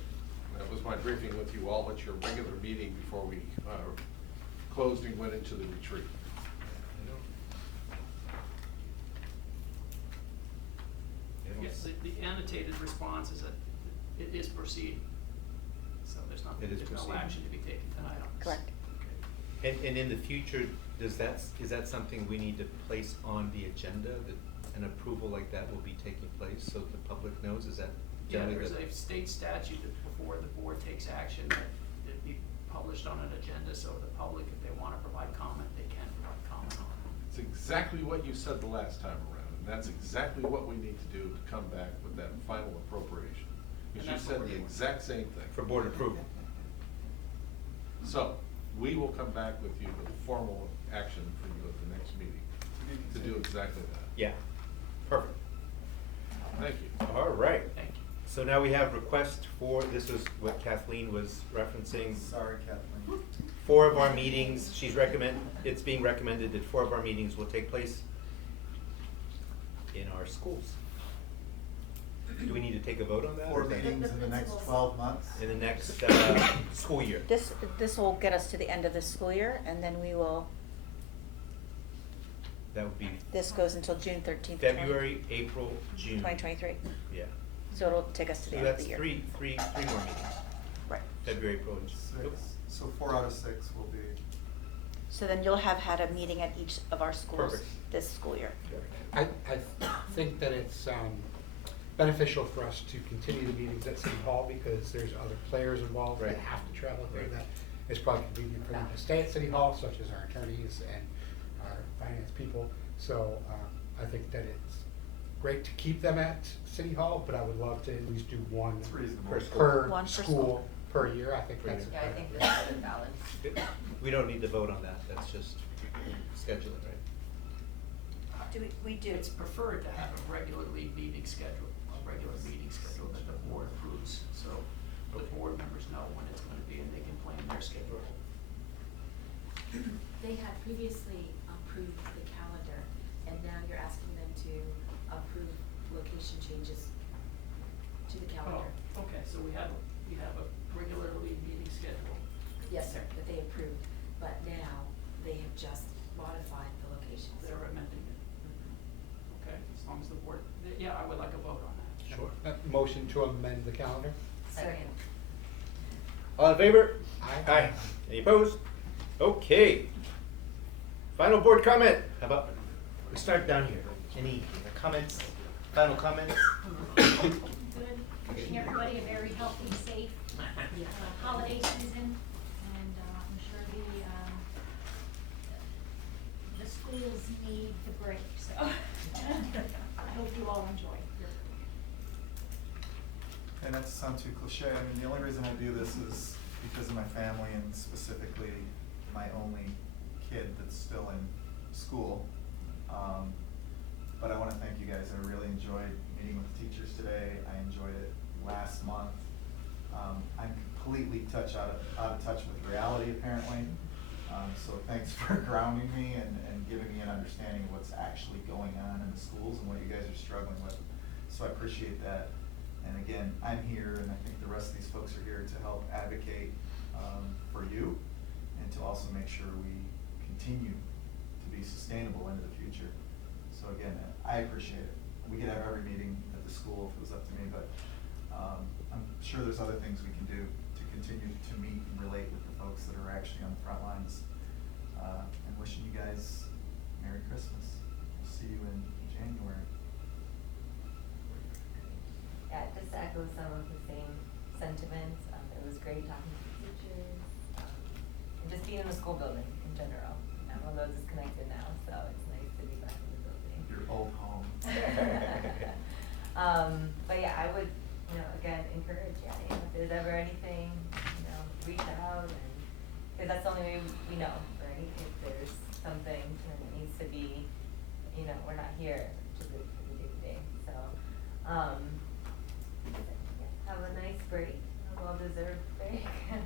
That was my briefing with you all at your regular meeting before we closed and went into the retreat. Yes, the annotated response is that it is proceeding. So there's not, It is there's no proceeding. action to be taken tonight on this. Correct. And in the future, is that something we need to place on the agenda, that an approval like that will be taking place so the public knows, is that Yeah, generally there's the? a state statute that before the board takes action, that it be published on an agenda, so the public, if they wanna provide comment, they can provide comment on it. It's exactly what you said the last time around, and that's exactly what we need to do to come back with that final appropriation. Because And you that's what said we're the doing. exact same thing. For board approval. So, we will come back with you with formal action for you at the next meeting to do exactly that. Yeah, perfect. Thank you. All right. Thank you. So now we have request for, this is what Kathleen was referencing. Sorry, Kathleen. 4 of our meetings, it's being recommended that 4 of our meetings will take place in our schools. Do we need to take a vote on that? 4 or is that- meetings in the next 12 months? In the next school year. This will get us to the end of the school year, and then we will, That would be this goes until June 13th. February, April, June. 2023. Yeah. So it'll take us to the So end of that's the year. three more meetings. Right. February, April, and June. 6. So 4 out of 6 will be. So then you'll have had a meeting at each of our schools Perfect. this school year. I think that it's beneficial for us to continue the meetings at City Hall because there's other players involved that Right. have to travel here. Right. That it's probably convenient for them to stay at City Hall, such as our attorneys and our finance people. So I think that it's great to keep them at City Hall, but I would love to at least do one It's reasonable. per One per school school. per year. I think Per that's. year. Yeah, I think that's valid. We don't need to vote on that, that's just schedule it, right? We do. It's preferred to have a regularly meeting schedule, that the board approves, so the board members know when it's gonna be and they can plan their schedule. They had previously approved the calendar, and now you're asking them to approve location changes to the calendar. Oh, okay, so we have a regularly meeting schedule. Yes, sir, that they approved, but now they have just modified the locations. They're amending it. Okay, as long as the board, yeah, I would like a vote on that. Sure. Motion to amend the calendar? Second. All in favor? Aye. Any opposed? Okay. Final board comment. How about, we start down here. Any comments, final comments? Good. Wishing everybody a very healthy, safe holiday season, and I'm sure the schools need the break, so I hope you all enjoy your break. And not to sound too cliche, I mean, the only reason I do this is because of my family and specifically my only kid that's still in school. But I wanna thank you guys. I really enjoyed meeting with teachers today. I enjoyed it last month. I'm completely out of touch with reality apparently. So thanks for grounding me and giving me an understanding of what's actually going on in the schools and what you guys are struggling with. So I appreciate that. And again, I'm here, and I think the rest of these folks are here to help advocate for you and to also make sure we continue to be sustainable into the future. So again, I appreciate it. We could have every meeting at the school if it was up to me, but I'm sure there's other things we can do to continue to meet and relate with the folks that are actually on the front lines. And wishing you guys Merry Christmas. We'll see you in January. Yeah, just to echo some of the same sentiments, it was great talking to the teachers, and just being in the school building in general. Although it's disconnected now, so it's nice to be back in the building. Your old home. But yeah, I would, again, encourage, if there's ever anything, reach out, and, cause that's the only way we know, right? If there's something that needs to be, we're not here to do for the day-to-day, so, have a nice break, a well-deserved break, and,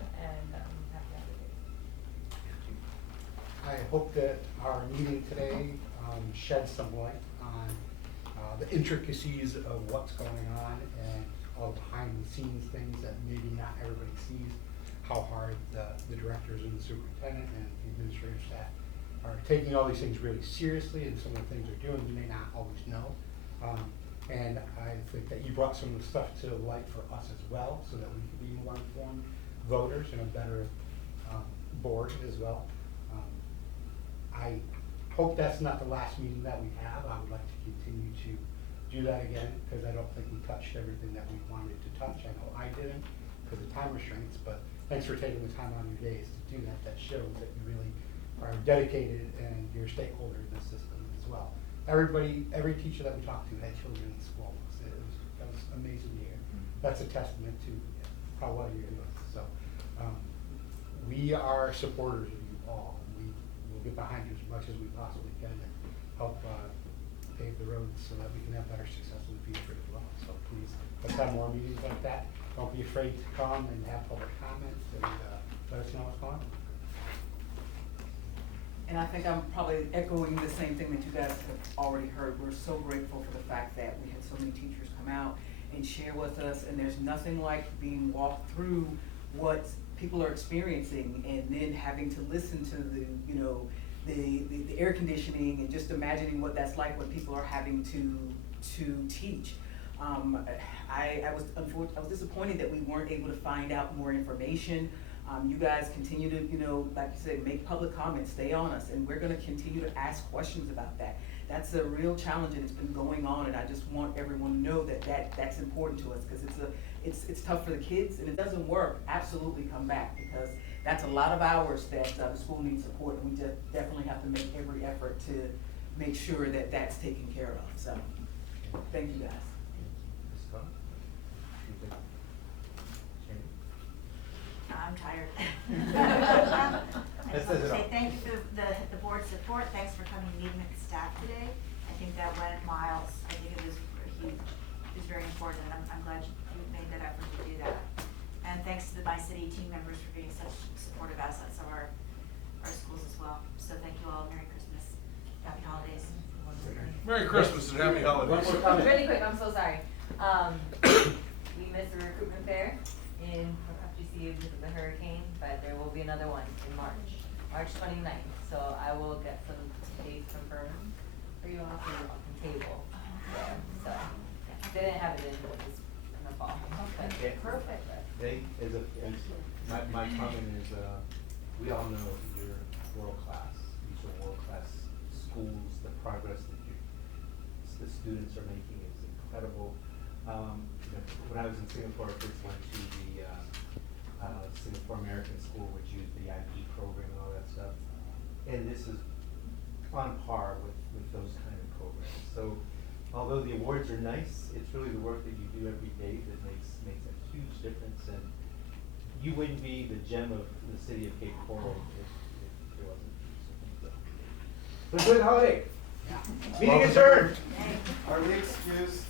happy holidays. I hope that our meeting today sheds some light on the intricacies of what's going on and all behind the scenes things that maybe not everybody sees, how hard the directors and the superintendent and the administrative staff are taking all these things really seriously, and some of the things they're doing you may not always know. And I think that you brought some of the stuff to light for us as well, so that we can be more informed voters and a better board as well. I hope that's not the last meeting that we have. I would like to continue to do that again, because I don't think we touched everything that we wanted to touch. I know I didn't. because of time restraints, but thanks for taking the time on your days to do that. That shows that you really are dedicated and you're a stakeholder in this system as well. Everybody, every teacher that we talked to had children in school. So that was amazing to hear. That's a testament to how well you're doing. So we are supporters of you all. We will get behind you as much as we possibly can and help pave the roads so that we can have better success in the future as well. So please, let's have more meetings like that. Don't be afraid to come and have public comments and let us know what's going on. And I think I'm probably echoing the same thing that you guys have already heard. We're so grateful for the fact that we had so many teachers come out and share with us, and there's nothing like being walked through what people are experiencing and then having to listen to the, you know, the air conditioning and just imagining what that's like when people are having to teach. I was disappointed that we weren't able to find out more information. You guys continue to, you know, like you said, make public comments, stay on us, and we're gonna continue to ask questions about that. That's a real challenge, and it's been going on, and I just want everyone to know that that's important to us, because it's tough for the kids, and it doesn't work, absolutely come back, because that's a lot of hours that the school needs support, and we just definitely have to make every effort to make sure that that's taken care of, so, thank you guys. I'm tired. I just want to say all. thank you for the board's support. Thanks for coming and meeting with the staff today. I think that went miles. I think it was huge. It was very important, and I'm glad you made that effort to do that. And thanks to my city team members for being such supportive assets of our schools as well. So thank you all. Merry Christmas. Happy holidays. Merry Christmas and happy holidays. One more comment. Really quick, I'm so sorry. We missed the recruitment fair in FGC because of the hurricane, but there will be another one in March 29th. So I will get some dates confirmed for you all on the table there. So didn't have it in the fall. Okay, perfect. They, my comment is, we all know that you're world class. These are world class schools. The progress that the students are making is incredible. You know, when I was in Singapore, I first went to the Singapore American School, which used the IB program and all that stuff. And this is on par with those kind of programs. So although the awards are nice, it's really the work that you do every day that makes a huge difference. And you wouldn't be the gem of the city of Cape Coral if there wasn't. So good holiday. Meeting adjourned. Are we excused?